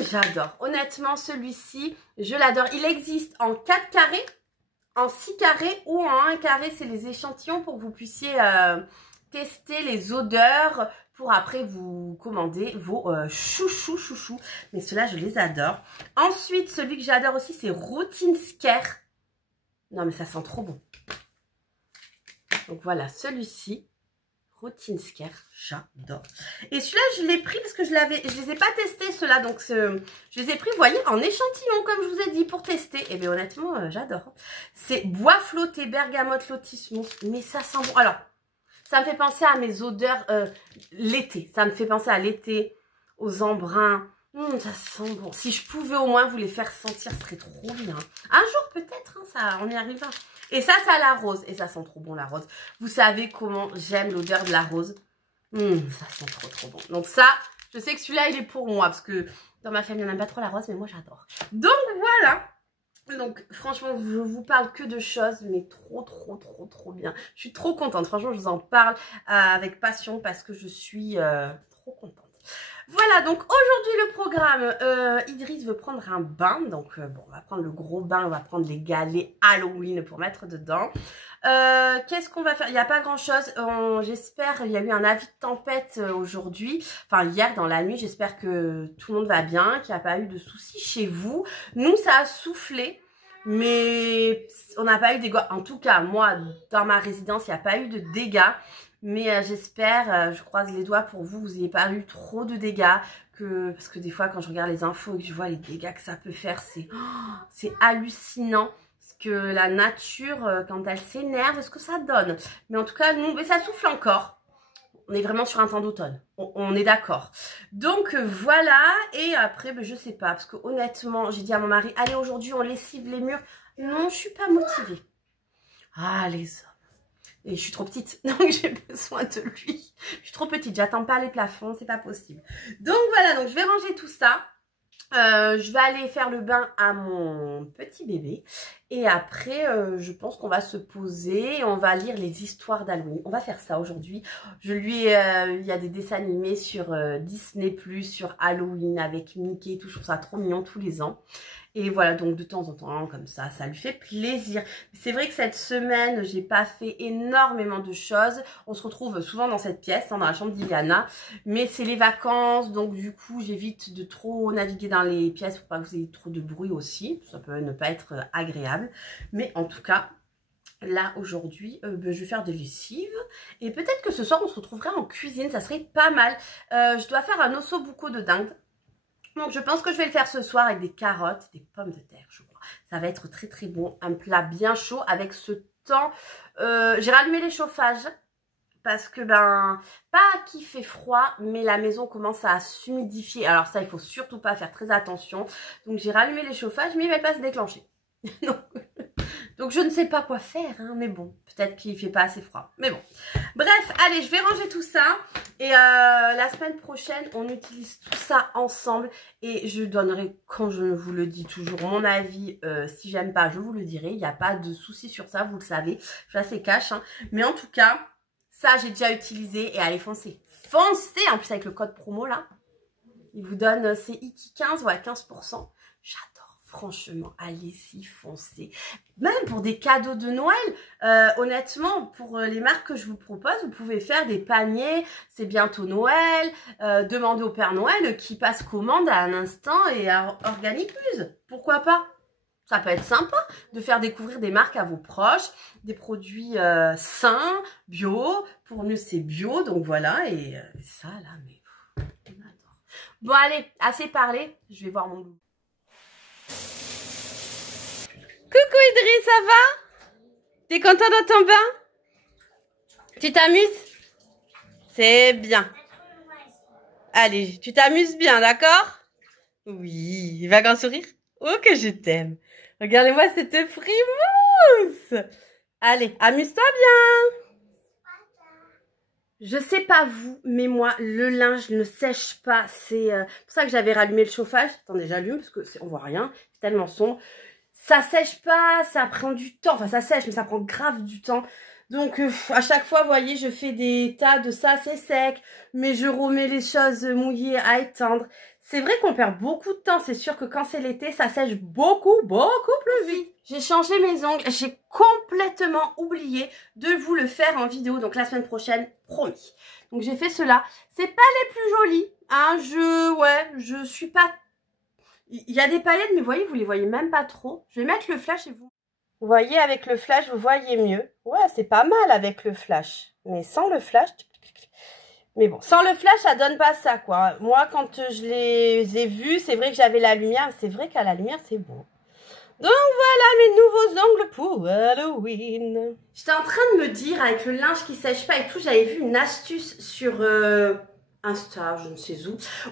J'adore. Honnêtement, celui-ci, je l'adore. Il existe en 4 carrés, en 6 carrés ou en 1 carré. C'est les échantillons pour que vous puissiez tester les odeurs pour après vous commander vos chouchous. Mais ceux-là, je les adore. Ensuite, celui que j'adore aussi, c'est Routine Scare. Non, mais ça sent trop bon. Donc voilà, celui-ci. Routine Scare, j'adore. Et celui-là, je l'ai pris parce que je les ai pas testés, ceux-là. Donc, je les ai pris, vous voyez, en échantillon, comme je vous ai dit, pour tester. Et bien, honnêtement, j'adore. C'est bois flotté, bergamote, lotus mousse. Mais ça sent bon. Alors, ça me fait penser à mes odeurs l'été. Ça me fait penser à l'été, aux embruns. Ça sent bon. Si je pouvais au moins vous les faire sentir, ce serait trop bien. Un jour, peut-être, hein, on y arrivera. Et ça, c'est à la rose. Et ça sent trop bon, la rose. Vous savez comment j'aime l'odeur de la rose. Ça sent trop bon. Donc ça, je sais que celui-là, il est pour moi. Parce que dans ma famille, on n'aime pas trop la rose, mais moi, j'adore. Donc, voilà. Donc, franchement, je vous parle que de choses, mais trop bien. Je suis trop contente. Franchement, je vous en parle avec passion parce que je suis trop contente. Voilà, donc aujourd'hui le programme, Idriss veut prendre un bain, donc bon, on va prendre le gros bain, on va prendre les galets Halloween pour mettre dedans. Qu'est-ce qu'on va faire? Il n'y a pas grand chose, j'espère, il y a eu un avis de tempête aujourd'hui, enfin hier dans la nuit, j'espère que tout le monde va bien, qu'il n'y a pas eu de soucis chez vous. Nous, ça a soufflé, mais on n'a pas eu de dégâts, en tout cas, moi, dans ma résidence, il n'y a pas eu de dégâts. Mais j'espère, je croise les doigts pour vous, vous n'ayez pas eu trop de dégâts. Parce que des fois, quand je regarde les infos et que je vois les dégâts que ça peut faire, c'est hallucinant. Ce que la nature, quand elle s'énerve, ce que ça donne. Mais en tout cas, nous, mais ça souffle encore. On est vraiment sur un temps d'automne. On est d'accord. Donc voilà. Et après, je sais pas. Parce que honnêtement, j'ai dit à mon mari, allez, aujourd'hui, on lessive les murs. Non, je suis pas motivée. Ah, les hommes. Et je suis trop petite, donc j'ai besoin de lui. Je suis trop petite, j'attends pas les plafonds, c'est pas possible. Donc voilà, donc je vais ranger tout ça. Je vais aller faire le bain à mon petit bébé. Et après, je pense qu'on va se poser. On va lire les histoires d'Halloween. On va faire ça aujourd'hui. Il y a des dessins animés sur Disney+, sur Halloween avec Mickey et tout. Je trouve ça trop mignon tous les ans. Et voilà, donc de temps en temps, comme ça lui fait plaisir. C'est vrai que cette semaine, j'ai pas fait énormément de choses. On se retrouve souvent dans cette pièce, dans la chambre d'Iliana. Mais c'est les vacances, donc du coup, j'évite de trop naviguer dans les pièces pour pas que vous ayez trop de bruit aussi. Ça peut ne pas être agréable. Mais en tout cas, là aujourd'hui, je vais faire des lessives. Et peut-être que ce soir, on se retrouverait en cuisine, ça serait pas mal. Je dois faire un osso buco de dinde. Donc je pense que je vais le faire ce soir avec des carottes, des pommes de terre, je crois. Ça va être très très bon. Un plat bien chaud avec ce temps. J'ai rallumé les chauffages parce que pas qu'il fait froid, mais la maison commence à s'humidifier. Alors ça, il faut surtout pas faire très attention. Donc j'ai rallumé les chauffages, mais il ne va pas se déclencher. Donc je ne sais pas quoi faire, hein, mais bon, peut-être qu'il ne fait pas assez froid. Mais bon, bref, allez, je vais ranger tout ça. Et la semaine prochaine, on utilise tout ça ensemble. Et je donnerai, quand je vous le dis toujours, mon avis. Si j'aime pas, je vous le dirai. Il n'y a pas de souci sur ça, vous le savez. Je suis assez cash. Hein. Mais en tout cas, ça, j'ai déjà utilisé. Et allez, foncez. Foncez. En plus, avec le code promo, là, il vous donne, c'est Iki15, ouais, 15%. J'adore. Franchement, allez-y, foncez. Même pour des cadeaux de Noël, honnêtement, pour les marques que je vous propose, vous pouvez faire des paniers. C'est bientôt Noël. Demandez au Père Noël qui passe commande à un instant et organique plus. Pourquoi pas? Ça peut être sympa de faire découvrir des marques à vos proches, des produits sains, bio. Pour nous, c'est bio, donc voilà. Et ça, là, mais on adore. Bon, allez, assez parlé. Je vais voir mon loup. Coucou Idriss, ça va? T'es content dans ton bain? Tu t'amuses? C'est bien. Allez, tu t'amuses bien, d'accord? Oui, il va grand sourire? Oh, que je t'aime. Regardez-moi cette frimousse. Allez, amuse-toi bien. Je sais pas vous, mais moi, le linge ne sèche pas. C'est pour ça que j'avais rallumé le chauffage. Attendez, j'allume parce que on voit rien. C'est tellement sombre. Ça sèche pas, ça prend du temps. Enfin, ça sèche, mais ça prend grave du temps. Donc, à chaque fois, vous voyez, je fais des tas de ça, c'est sec. Mais je remets les choses mouillées à étendre. C'est vrai qu'on perd beaucoup de temps. C'est sûr que quand c'est l'été, ça sèche beaucoup plus vite. J'ai changé mes ongles. J'ai complètement oublié de vous le faire en vidéo. Donc, la semaine prochaine, promis. Donc, j'ai fait cela. C'est pas les plus jolis. Hein, je suis pas... Il y a des paillettes, mais vous les voyez même pas trop. Je vais mettre le flash et vous voyez, avec le flash, vous voyez mieux. Ouais, c'est pas mal avec le flash. Mais sans le flash... Mais bon, sans le flash, ça donne pas ça, quoi. Moi, quand je les ai vus, c'est vrai que j'avais la lumière. C'est vrai qu'à la lumière, c'est beau. Donc, voilà mes nouveaux ongles pour Halloween. J'étais en train de me dire, avec le linge qui sèche pas et tout, j'avais vu une astuce sur... Insta, je ne sais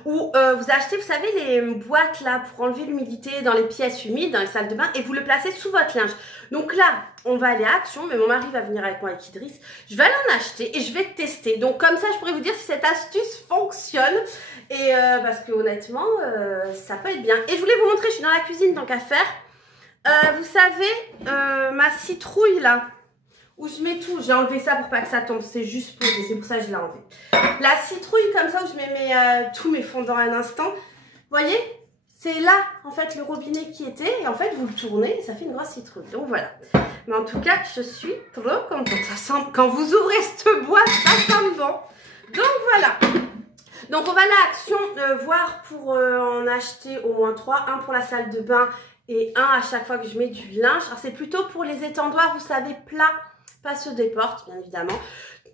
où vous achetez, vous savez, les boîtes là pour enlever l'humidité dans les pièces humides, dans les salles de bain, et vous le placez sous votre linge. Donc là, on va aller à Action, mais mon mari va venir avec moi avec Idriss. Je vais aller en acheter et je vais tester. Donc comme ça, je pourrais vous dire si cette astuce fonctionne. Et parce que honnêtement, ça peut être bien. Et je voulais vous montrer, je suis dans la cuisine, tant qu'à faire. Vous savez, ma citrouille là, où je mets tout, j'ai enlevé ça pour pas que ça tombe, c'est juste posé, c'est pour ça que je l'ai enlevé. La citrouille comme ça où je mets tous mes fondants à un instant, vous voyez, c'est là en fait le robinet qui était, et en fait vous le tournez et ça fait une grosse citrouille, donc voilà. Mais en tout cas, je suis trop contente, ça sent, quand vous ouvrez cette boîte, ça sent bon. Donc voilà. Donc on va aller à Action voir pour en acheter au moins 3, un pour la salle de bain et un à chaque fois que je mets du linge. Alors c'est plutôt pour les étendoirs, vous savez, plats. pas ceux des portes, bien évidemment.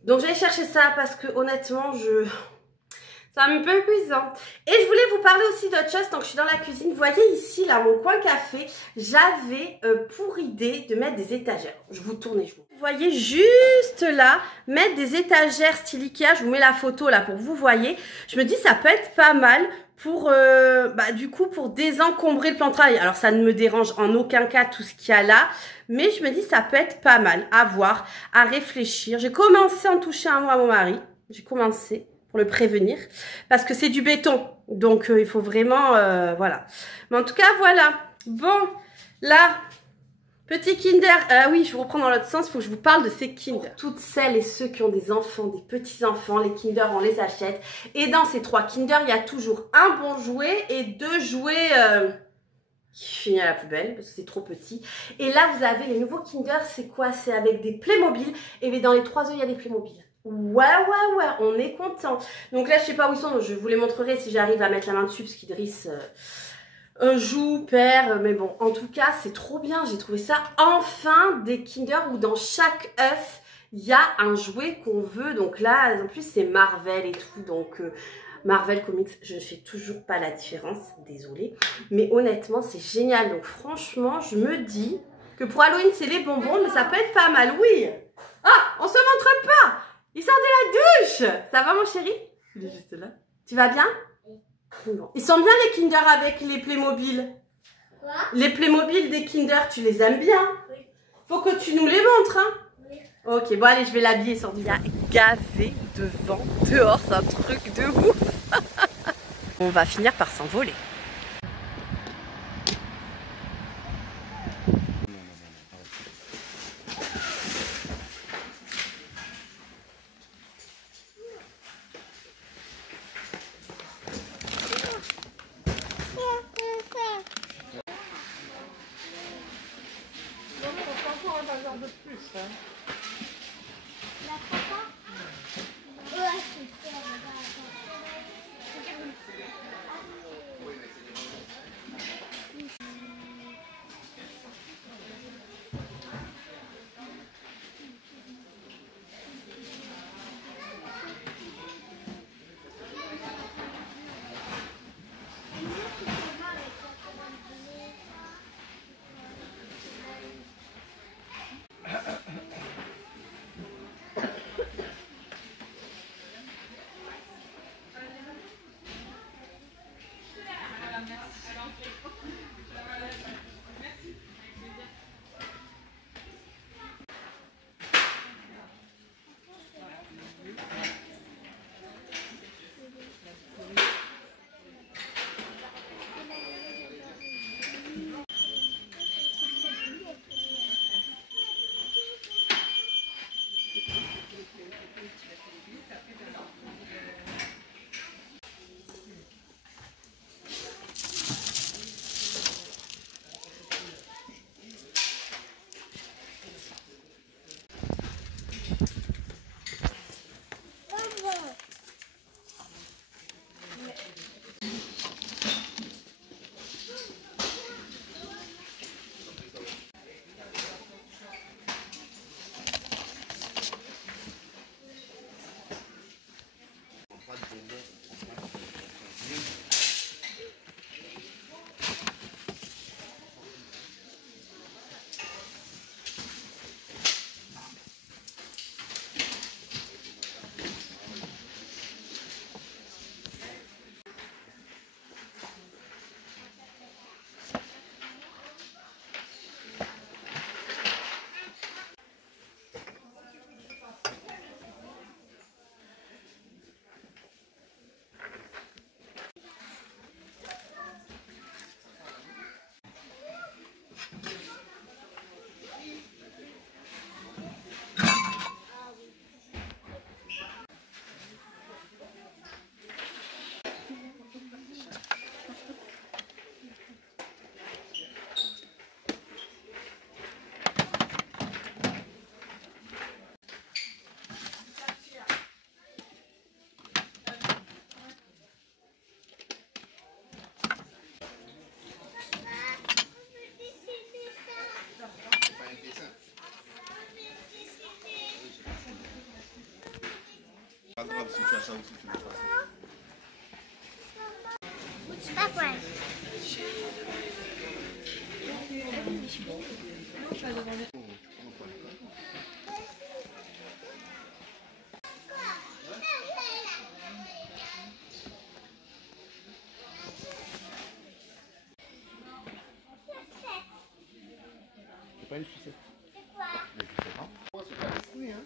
Donc j'ai cherché ça parce que honnêtement, c'est un peu épuisant. Et je voulais vous parler aussi d'autre chose. Donc je suis dans la cuisine. Vous voyez ici, là, mon coin café, j'avais pour idée de mettre des étagères. Je vous tourne et je vous... Vous voyez juste là, mettre des étagères style Ikea. Je vous mets la photo là pour que vous voyez. Je me dis ça peut être pas mal pour du coup pour désencombrer le plan de travail. Alors ça ne me dérange en aucun cas tout ce qu'il y a là, mais je me dis ça peut être pas mal à voir, à réfléchir. J'ai commencé à en toucher un mot à mon mari. J'ai commencé pour le prévenir parce que c'est du béton, donc il faut vraiment voilà. Mais en tout cas voilà. Bon là. Petit Kinder, oui, je vous reprends dans l'autre sens, il faut que je vous parle de ces Kinder. Pour toutes celles et ceux qui ont des enfants, des petits-enfants, les Kinder, on les achète. Et dans ces 3 Kinder, il y a toujours un bon jouet et 2 jouets qui finissent à la poubelle parce que c'est trop petit. Et là, vous avez les nouveaux Kinder, c'est quoi? C'est avec des Playmobil. Et bien, dans les 3 œufs, il y a des Playmobil. Ouais, on est content. Donc là, je sais pas où ils sont, donc je vous les montrerai si j'arrive à mettre la main dessus parce qu'Idriss... joue, perd, mais bon, en tout cas, c'est trop bien. J'ai trouvé ça enfin des Kinder où dans chaque œuf, il y a un jouet qu'on veut. Donc là, en plus, c'est Marvel et tout. Donc, Marvel Comics, je ne fais toujours pas la différence. Désolée. Mais honnêtement, c'est génial. Donc, franchement, je me dis que pour Halloween, c'est les bonbons, mais ça peut être pas mal. Oui. Ah, on se montre pas. Il sort de la douche. Ça va, mon chéri? Il est juste là. Tu vas bien? Bon. Ils sont bien les Kinder avec les Playmobil. Quoi? Les Playmobil des Kinder, tu les aimes bien? Oui. Faut que tu nous les montres, hein? Oui. Ok, bon allez, je vais l'habiller sur du... Il y a gavé de vent dehors, c'est un truc de ouf. On va finir par s'envoler. De plus, hein. La papa? Ouais, c'est ça. pas grave si tu as ça aussi, tu veux pas. C'est pas vrai. C'est pas une sucette. C'est quoi? Mais je sais pas. Moi, c'est pas les fruits, hein.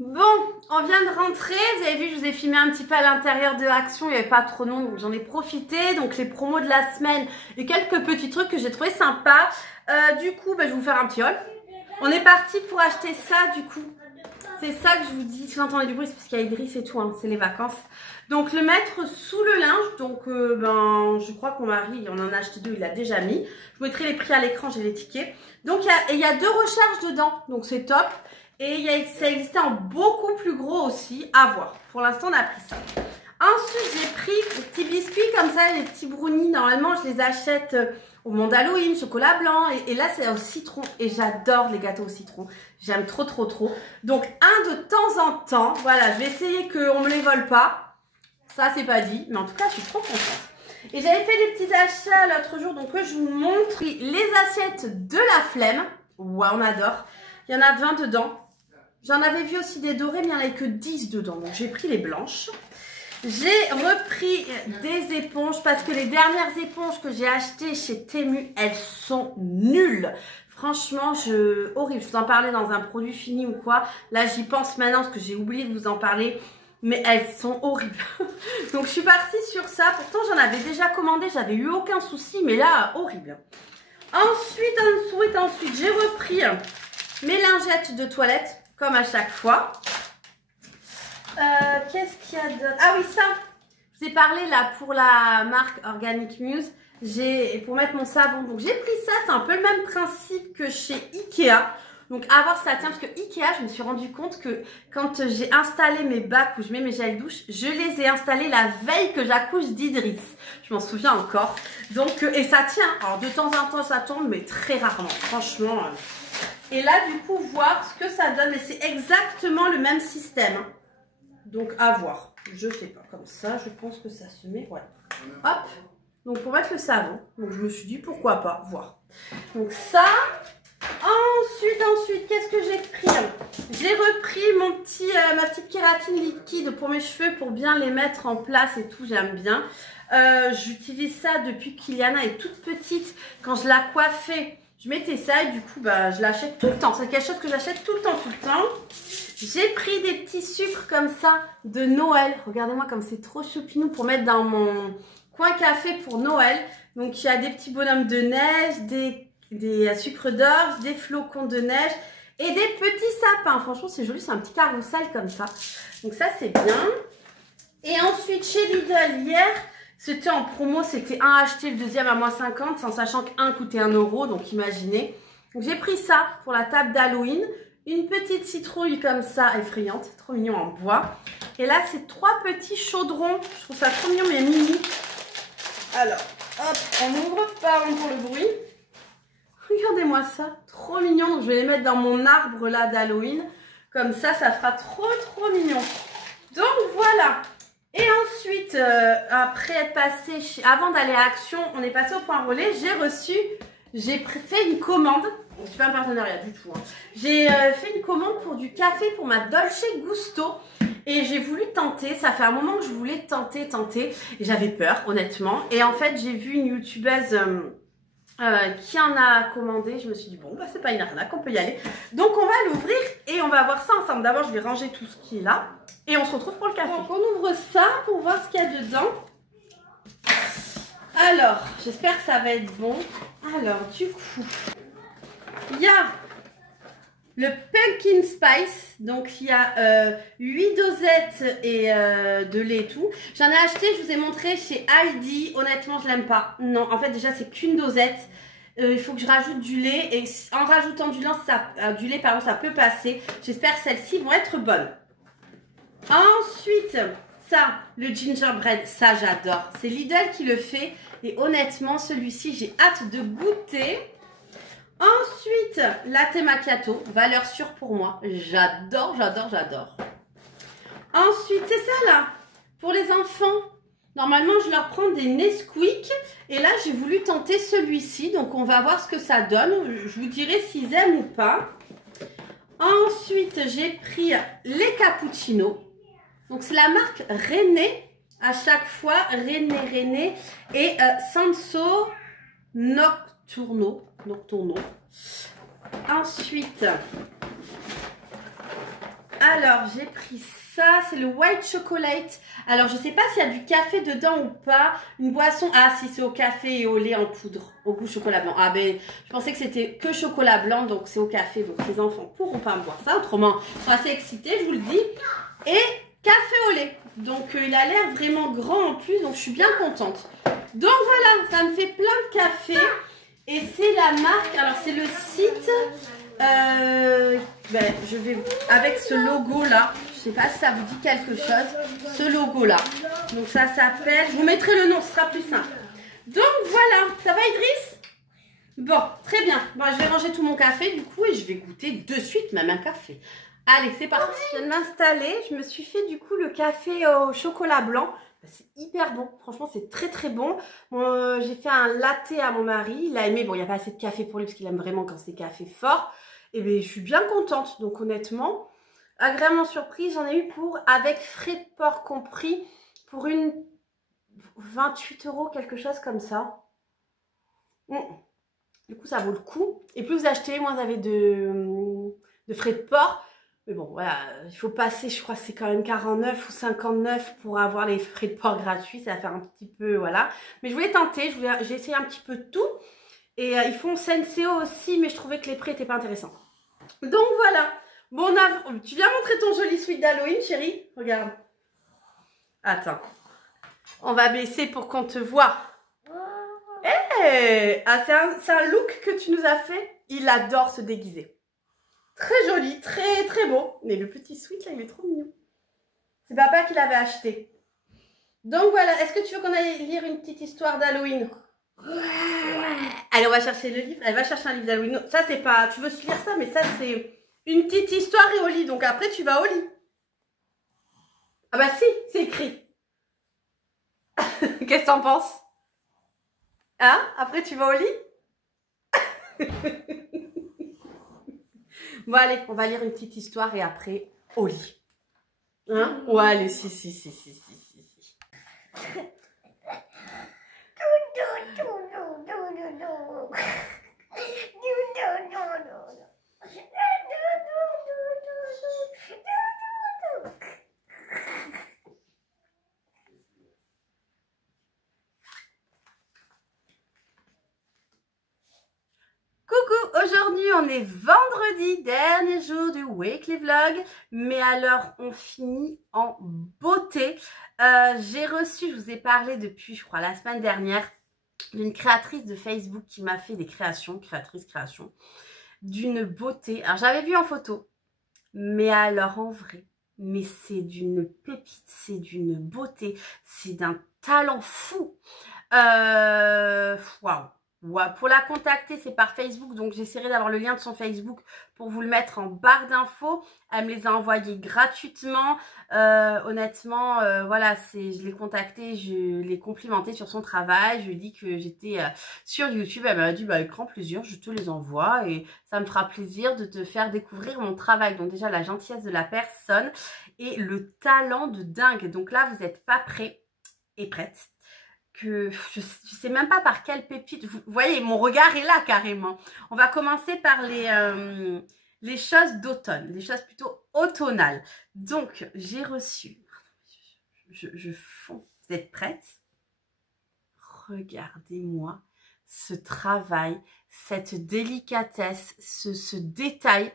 Bon, on vient de rentrer, vous avez vu, je vous ai filmé un petit peu à l'intérieur de Action, il n'y avait pas trop long, donc j'en ai profité. Donc les promos de la semaine et quelques petits trucs que j'ai trouvé sympas. Du coup, je vais vous faire un petit haul. On est parti pour acheter ça, du coup. C'est ça que je vous dis, si vous entendez du bruit, c'est parce qu'il y a Idriss et tout, hein, c'est les vacances. Donc le mettre sous le linge, donc je crois que mon mari, on en a acheté 2, il l'a déjà mis. Je vous mettrai les prix à l'écran, j'ai les tickets. Donc il y a 2 recharges dedans, donc c'est top. Et ça existait en beaucoup plus gros aussi, à voir. Pour l'instant, on a pris ça. Ensuite, j'ai pris des petits biscuits comme ça, les petits brownies. Normalement, je les achète au monde Halloween, chocolat blanc. Et là, c'est au citron. Et j'adore les gâteaux au citron. J'aime trop, trop, trop. Donc, un de temps en temps. Voilà, je vais essayer qu'on ne me les vole pas. Ça, c'est pas dit. Mais en tout cas, je suis trop contente. Et j'avais fait des petits achats l'autre jour. Donc, je vous montre les assiettes de la flemme. Ouais, on adore. Il y en a 20 dedans. J'en avais vu aussi des dorés, mais il n'y en avait que 10 dedans. Donc, j'ai pris les blanches. J'ai repris des éponges parce que les dernières éponges que j'ai achetées chez Temu, elles sont nulles. Franchement, horrible. Je vous en parlais dans un produit fini ou quoi. Là, j'y pense maintenant parce que j'ai oublié de vous en parler. Mais elles sont horribles. Donc, je suis partie sur ça. Pourtant, j'en avais déjà commandé. J'avais eu aucun souci. Mais là, horrible. Ensuite, j'ai repris mes lingettes de toilette. Comme à chaque fois. Qu'est-ce qu'il y a d'autre? Ah oui, ça. Je vous ai parlé là pour la marque Organic Muse. Pour mettre mon savon. Donc j'ai pris ça. C'est un peu le même principe que chez Ikea. Donc à voir si ça tient. Parce que Ikea, je me suis rendu compte que quand j'ai installé mes bacs où je mets mes gels douche, je les ai installés la veille que j'accouche d'Idriss. Je m'en souviens encore. Donc, et ça tient. Alors de temps en temps, ça tombe, mais très rarement. Franchement. Et là, du coup, voir ce que ça donne. Mais c'est exactement le même système. Hein. Donc, à voir. Je sais pas. Comme ça, je pense que ça se met. Ouais. Hop. Donc, pour mettre le savon. Donc, je me suis dit, pourquoi pas. Voir. Donc, ça. Ensuite, qu'est-ce que j'ai pris? J'ai repris ma petite kératine liquide pour mes cheveux. Pour bien les mettre en place et tout. J'aime bien. J'utilise ça depuis qu'Iliana est toute petite. Quand je la coiffais. Je mettais ça et du coup, je l'achète tout le temps. C'est quelque chose que j'achète tout le temps. J'ai pris des petits sucres comme ça de Noël. Regardez-moi comme c'est trop choupinou pour mettre dans mon coin café pour Noël. Donc, il y a des petits bonhommes de neige, des sucres d'orge, des flocons de neige et des petits sapins. Franchement, c'est joli. C'est un petit carrousel comme ça. Donc, ça, c'est bien. Et ensuite, chez Lidl, hier... C'était en promo, c'était un acheté, le deuxième à moins 50, en sachant qu'un coûtait 1 €, donc imaginez. Donc j'ai pris ça pour la table d'Halloween. Une petite citrouille comme ça, effrayante, trop mignon en bois. Et là, c'est 3 petits chaudrons. Je trouve ça trop mignon, mais mini. Alors, hop, on ouvre, pardon pour le bruit. Regardez-moi ça, trop mignon. Donc je vais les mettre dans mon arbre là d'Halloween. Comme ça, ça fera trop mignon. Donc voilà. Et ensuite, après être passé, avant d'aller à Action, on est passé au point relais. J'ai fait une commande. C'est pas un partenariat du tout. Hein. J'ai fait une commande pour du café pour ma Dolce Gusto. Et j'ai voulu tenter. Ça fait un moment que je voulais tenter. Et j'avais peur, honnêtement. Et en fait, j'ai vu une youtubeuse qui en a commandé. Je me suis dit, bon, bah, c'est pas une arnaque, on peut y aller. Donc, on va l'ouvrir et on va voir ça ensemble. D'abord, je vais ranger tout ce qui est là et on se retrouve pour le café. Donc, on ouvre ça pour voir ce qu'il y a dedans. Alors, j'espère que ça va être bon. Alors, du coup, il y a le pumpkin spice. Donc, il y a 8 dosettes et de lait et tout. J'en ai acheté, je vous ai montré chez Aldi. Honnêtement, je l'aime pas. Non, en fait, déjà, c'est qu'une dosette. Il faut que je rajoute du lait. Et en rajoutant du lait, pardon, ça peut passer. J'espère que celles-ci vont être bonnes. Ensuite, ça, le gingerbread, ça, j'adore. C'est Lidl qui le fait. Et honnêtement, celui-ci, j'ai hâte de goûter. Ensuite, latte macchiato, valeur sûre pour moi. J'adore, j'adore, j'adore. Ensuite, c'est ça là, pour les enfants. Normalement, je leur prends des Nesquik. Et là, j'ai voulu tenter celui-ci. Donc, on va voir ce que ça donne. Je vous dirai s'ils aiment ou pas. Ensuite, j'ai pris les cappuccinos. Donc, c'est la marque René. À chaque fois, René et Senso Nocturno. Ensuite, alors j'ai pris ça, c'est le white chocolate. Alors je sais pas s'il y a du café dedans ou pas. Une boisson, ah si, c'est au café et au lait en poudre, au goût chocolat blanc. Ah ben, je pensais que c'était que chocolat blanc, donc c'est au café. Donc les enfants pourront pas boire ça, autrement ils sont assez excités, je vous le dis. Et café au lait. Donc il a l'air vraiment grand en plus, donc je suis bien contente. Donc voilà, ça me fait plein de café. Et c'est la marque, alors c'est le site, je vais, avec ce logo là, je sais pas si ça vous dit quelque chose, ce logo là. Donc ça s'appelle, je vous mettrai le nom, ce sera plus simple. Donc voilà, ça va Idriss? Bon, très bien. Bon, je vais ranger tout mon café du coup et je vais goûter de suite même un café. Allez, c'est parti. Je viens de m'installer, je me suis fait du coup le café au chocolat blanc. C'est hyper bon, franchement c'est très très bon. J'ai fait un latte à mon mari, il a aimé, bon il n'y a pas assez de café pour lui parce qu'il aime vraiment quand c'est café fort. Et bien je suis bien contente, donc honnêtement, agréablement surprise, j'en ai eu pour, avec frais de port compris, pour une 28 €, quelque chose comme ça. Du coup ça vaut le coup, et plus vous achetez, moins vous avez de frais de port. Mais bon, voilà, il faut passer, je crois que c'est quand même 49 ou 59 pour avoir les frais de port gratuits. Ça va faire un petit peu, voilà. Mais je voulais tenter, j'ai essayé un petit peu de tout. Et ils font Senseo aussi, mais je trouvais que les prix n'étaient pas intéressants. Donc voilà. Bon, tu viens montrer ton joli sweat d'Halloween, chérie? Regarde. Attends. On va baisser pour qu'on te voit. Hey, ah, c'est un look que tu nous as fait. Il adore se déguiser. Très joli, très très beau. Mais le petit sweat là, il est trop mignon. C'est papa qui l'avait acheté. Donc voilà, est-ce que tu veux qu'on aille lire une petite histoire d'Halloween? Allez, on va chercher le livre. Elle va chercher un livre d'Halloween. Ça, c'est pas... Tu veux se lire ça, mais ça, c'est une petite histoire et au lit. Donc après, tu vas au lit. Ah bah si, c'est écrit. Qu'est-ce que t'en penses? Hein? Après, tu vas au lit? Bon, allez, on va lire une petite histoire et après, au lit. Hein? Ouais, allez, si. Coucou, aujourd'hui on est vendredi, dernier jour du weekly vlog, mais alors on finit en beauté. J'ai reçu, je vous ai parlé depuis je crois la semaine dernière, d'une créatrice de Facebook qui m'a fait des créations, création, d'une beauté. Alors j'avais vu en photo, mais alors en vrai, mais c'est d'une pépite, c'est d'une beauté, c'est d'un talent fou. Waouh. Ouais, pour la contacter, c'est par Facebook, donc j'essaierai d'avoir le lien de son Facebook pour vous le mettre en barre d'infos. Elle me les a envoyés gratuitement. Honnêtement, voilà, je l'ai contactée, je l'ai complimentée sur son travail. Je lui ai dit que j'étais sur YouTube. Elle m'a dit, bah, avec grand plaisir, je te les envoie et ça me fera plaisir de te faire découvrir mon travail. Donc déjà, la gentillesse de la personne et le talent de dingue. Donc là, vous n'êtes pas prêts et prêtes que je sais même pas par quelle pépite. Vous voyez, mon regard est là carrément. On va commencer par les choses d'automne, les choses plutôt automnales. Donc, j'ai reçu, je fonds. Vous êtes prêtes? Regardez-moi ce travail, cette délicatesse, ce détail.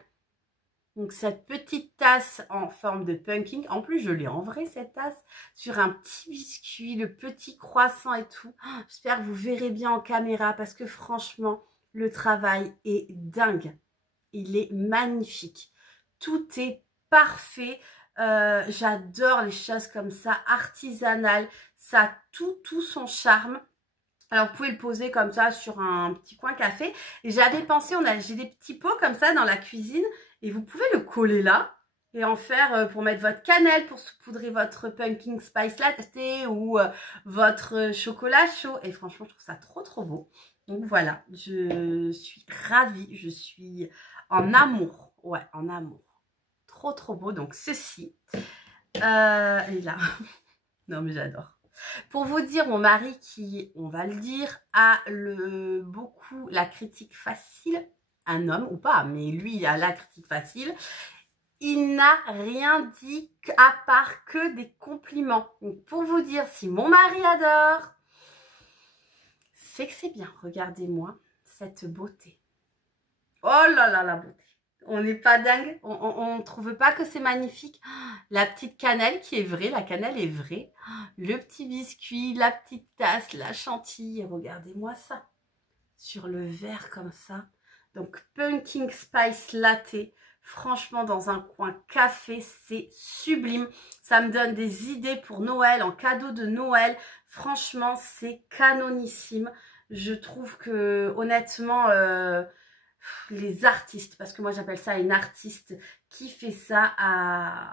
Donc, cette petite tasse en forme de pumpkin. En plus, je l'ai en vrai, cette tasse, sur un petit biscuit, le petit croissant et tout. Oh, j'espère que vous verrez bien en caméra parce que franchement, le travail est dingue. Il est magnifique. Tout est parfait. J'adore les choses comme ça, artisanales. Ça a tout son charme. Alors, vous pouvez le poser comme ça sur un petit coin café. Et j'avais pensé, j'ai des petits pots comme ça dans la cuisine. Et vous pouvez le coller là et en faire pour mettre votre cannelle, pour saupoudrer votre pumpkin spice latte ou votre chocolat chaud. Et franchement, je trouve ça trop beau. Donc voilà, je suis ravie. Je suis en amour. Ouais, en amour. Trop beau. Donc ceci. Et là. Non mais j'adore. Pour vous dire, mon mari qui, on va le dire, a beaucoup la critique facile, un homme ou pas, mais lui il a la critique facile, il n'a rien dit à part que des compliments. Donc pour vous dire, si mon mari adore, c'est que c'est bien. Regardez-moi cette beauté. Oh là là, la beauté. On n'est pas dingue, on ne trouve pas que c'est magnifique. La petite cannelle qui est vraie, la cannelle est vraie. Le petit biscuit, la petite tasse, la chantilly, regardez-moi ça. Sur le verre comme ça. Donc pumpkin spice latte, franchement dans un coin café, c'est sublime. Ça me donne des idées pour Noël, en cadeau de Noël. Franchement, c'est canonissime. Je trouve que honnêtement... les artistes, parce que moi j'appelle ça une artiste qui fait ça,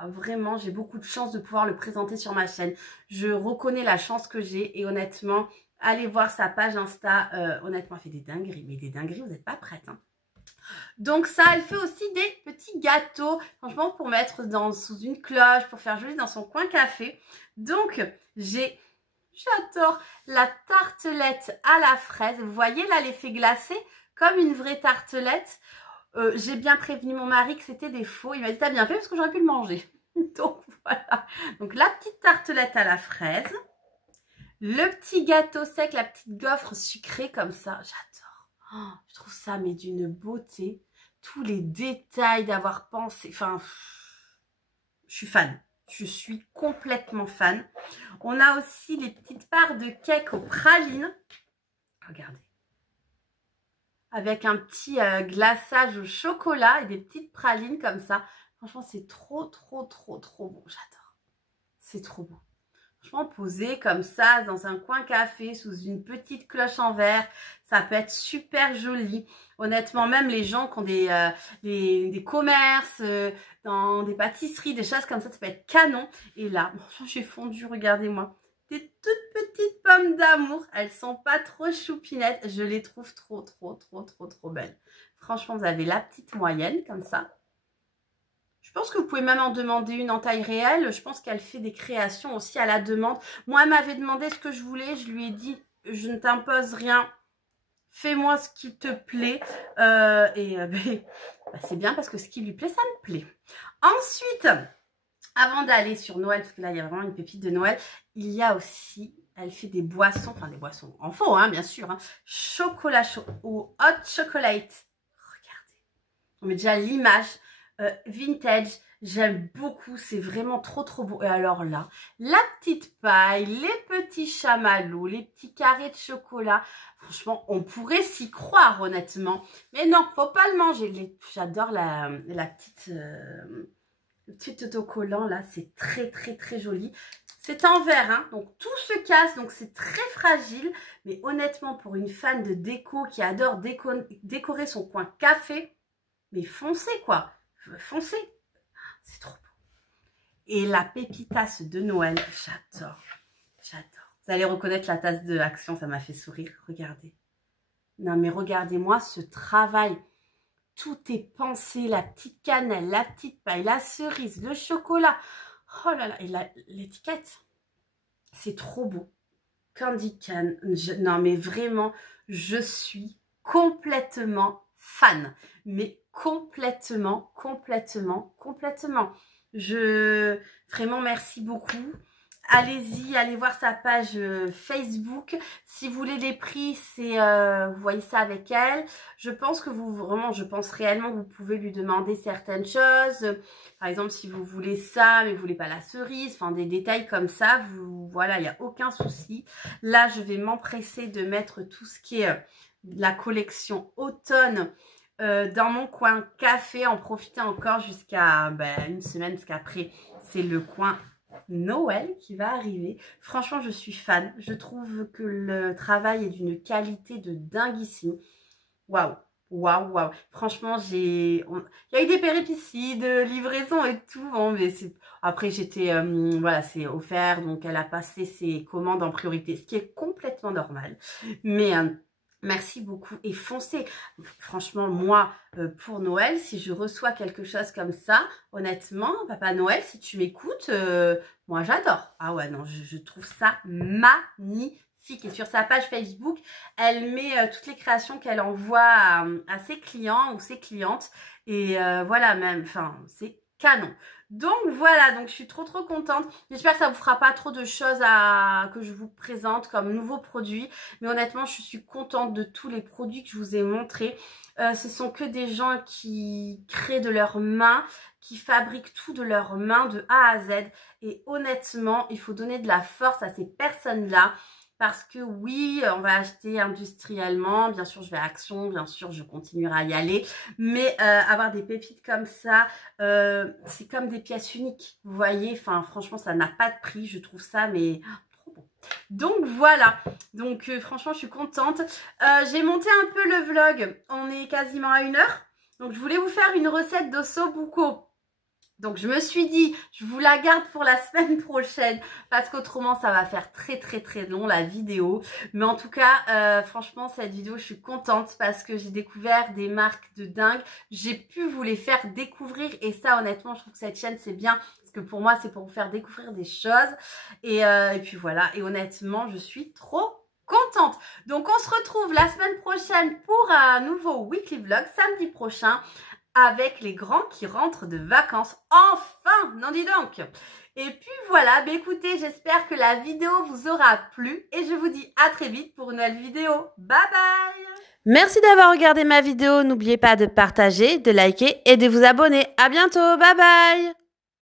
vraiment, j'ai beaucoup de chance de pouvoir le présenter sur ma chaîne. Je reconnais la chance que j'ai et honnêtement, allez voir sa page Insta, honnêtement elle fait des dingueries, mais des dingueries, vous n'êtes pas prêtes. Hein. Donc ça, elle fait aussi des petits gâteaux, franchement pour mettre sous une cloche, pour faire joli dans son coin café. Donc j'adore la tartelette à la fraise, vous voyez là l'effet glacé, comme une vraie tartelette. J'ai bien prévenu mon mari que c'était des faux. Il m'a dit, t'as bien fait parce que j'aurais pu le manger. Donc voilà. Donc la petite tartelette à la fraise. Le petit gâteau sec, la petite gaufre sucrée comme ça. J'adore. Oh, je trouve ça mais d'une beauté. Tous les détails d'avoir pensé. Enfin, je suis fan. Je suis complètement fan. On a aussi les petites parts de cake aux pralines. Regardez. Avec un petit glaçage au chocolat et des petites pralines comme ça. Franchement, c'est trop bon. J'adore. C'est trop beau. Franchement, posé comme ça dans un coin café sous une petite cloche en verre, ça peut être super joli. Honnêtement, même les gens qui ont des commerces, dans des pâtisseries, des choses comme ça peut être canon. Et là, j'ai fondu, regardez-moi. Des toutes petites pommes d'amour. Elles sont pas trop choupinettes. Je les trouve trop belles. Franchement, vous avez la petite moyenne comme ça. Je pense que vous pouvez même en demander une en taille réelle. Je pense qu'elle fait des créations aussi à la demande. Moi, elle m'avait demandé ce que je voulais. Je lui ai dit, je ne t'impose rien. Fais-moi ce qui te plaît. C'est bien parce que ce qui lui plaît, ça me plaît. Ensuite... Avant d'aller sur Noël, parce que là, il y a vraiment une pépite de Noël, il y a aussi, elle fait des boissons, enfin des boissons en faux, hein, bien sûr, hein, chocolat chaud ou hot chocolate. Regardez, on met déjà l'image vintage, j'aime beaucoup, c'est vraiment trop beau. Et alors là, la petite paille, les petits chamallows, les petits carrés de chocolat, franchement, on pourrait s'y croire, honnêtement. Mais non, faut pas le manger. J'adore la petite... Le petit autocollant là, c'est très joli. C'est en verre, hein, donc tout se casse, donc c'est très fragile. Mais honnêtement, pour une fan de déco qui adore décorer son coin café, mais foncez quoi, foncez. C'est trop beau. Et la pépitasse de Noël, j'adore. Vous allez reconnaître la tasse de Action, ça m'a fait sourire, regardez. Non mais regardez-moi ce travail. Tout est pensé, la petite cannelle, la petite paille, la cerise, le chocolat. Oh là là, et l'étiquette, c'est trop beau. Candy Cane. Non, mais vraiment, je suis complètement fan. Mais complètement. Vraiment, merci beaucoup. Allez-y, allez voir sa page Facebook. Si vous voulez les prix, c'est vous voyez ça avec elle. Je pense que je pense réellement que vous pouvez lui demander certaines choses. Par exemple, si vous voulez ça, mais vous voulez pas la cerise, enfin des détails comme ça, voilà, il n'y a aucun souci. Là, je vais m'empresser de mettre tout ce qui est la collection automne dans mon coin café, en profiter encore jusqu'à une semaine, parce qu'après, c'est le coin Noël qui va arriver. Franchement, je suis fan. Je trouve que le travail est d'une qualité de dinguissime. Waouh, waouh, waouh. Franchement, il y a eu des péripéties de livraison et tout. Bon, mais après, j'étais, voilà, c'est offert, donc elle a passé ses commandes en priorité, ce qui est complètement normal. Mais merci beaucoup et foncez. Franchement, moi, pour Noël, si je reçois quelque chose comme ça, honnêtement, Papa Noël, si tu m'écoutes, moi j'adore. Ah ouais, non, je trouve ça magnifique. Et sur sa page Facebook, elle met toutes les créations qu'elle envoie à ses clients ou ses clientes. Et voilà, même, enfin, c'est canon. Donc voilà, donc je suis trop contente. J'espère que ça vous fera pas trop de choses que je vous présente comme nouveaux produits. Mais honnêtement, je suis contente de tous les produits que je vous ai montrés. Ce sont que des gens qui créent de leurs mains, qui fabriquent tout de leurs mains de A à Z. Et honnêtement, il faut donner de la force à ces personnes-là. Parce que oui, on va acheter industriellement, bien sûr je vais à Action, bien sûr je continuerai à y aller, mais avoir des pépites comme ça, c'est comme des pièces uniques, vous voyez, enfin franchement ça n'a pas de prix, je trouve ça mais trop bon. Donc voilà, donc franchement je suis contente. J'ai monté un peu le vlog, on est quasiment à 1 heure, donc je voulais vous faire une recette d'ossobuco. Donc je me suis dit, je vous la garde pour la semaine prochaine parce qu'autrement ça va faire très long la vidéo. Mais en tout cas, franchement cette vidéo je suis contente parce que j'ai découvert des marques de dingue. J'ai pu vous les faire découvrir et ça honnêtement je trouve que cette chaîne c'est bien. Parce que pour moi c'est pour vous faire découvrir des choses. Et puis voilà, et honnêtement je suis trop contente. Donc on se retrouve la semaine prochaine pour un nouveau weekly vlog samedi prochain. Avec les grands qui rentrent de vacances. Enfin, non dis donc. Et puis voilà, écoutez, j'espère que la vidéo vous aura plu. Et je vous dis à très vite pour une nouvelle vidéo. Bye bye. Merci d'avoir regardé ma vidéo. N'oubliez pas de partager, de liker et de vous abonner. À bientôt. Bye bye.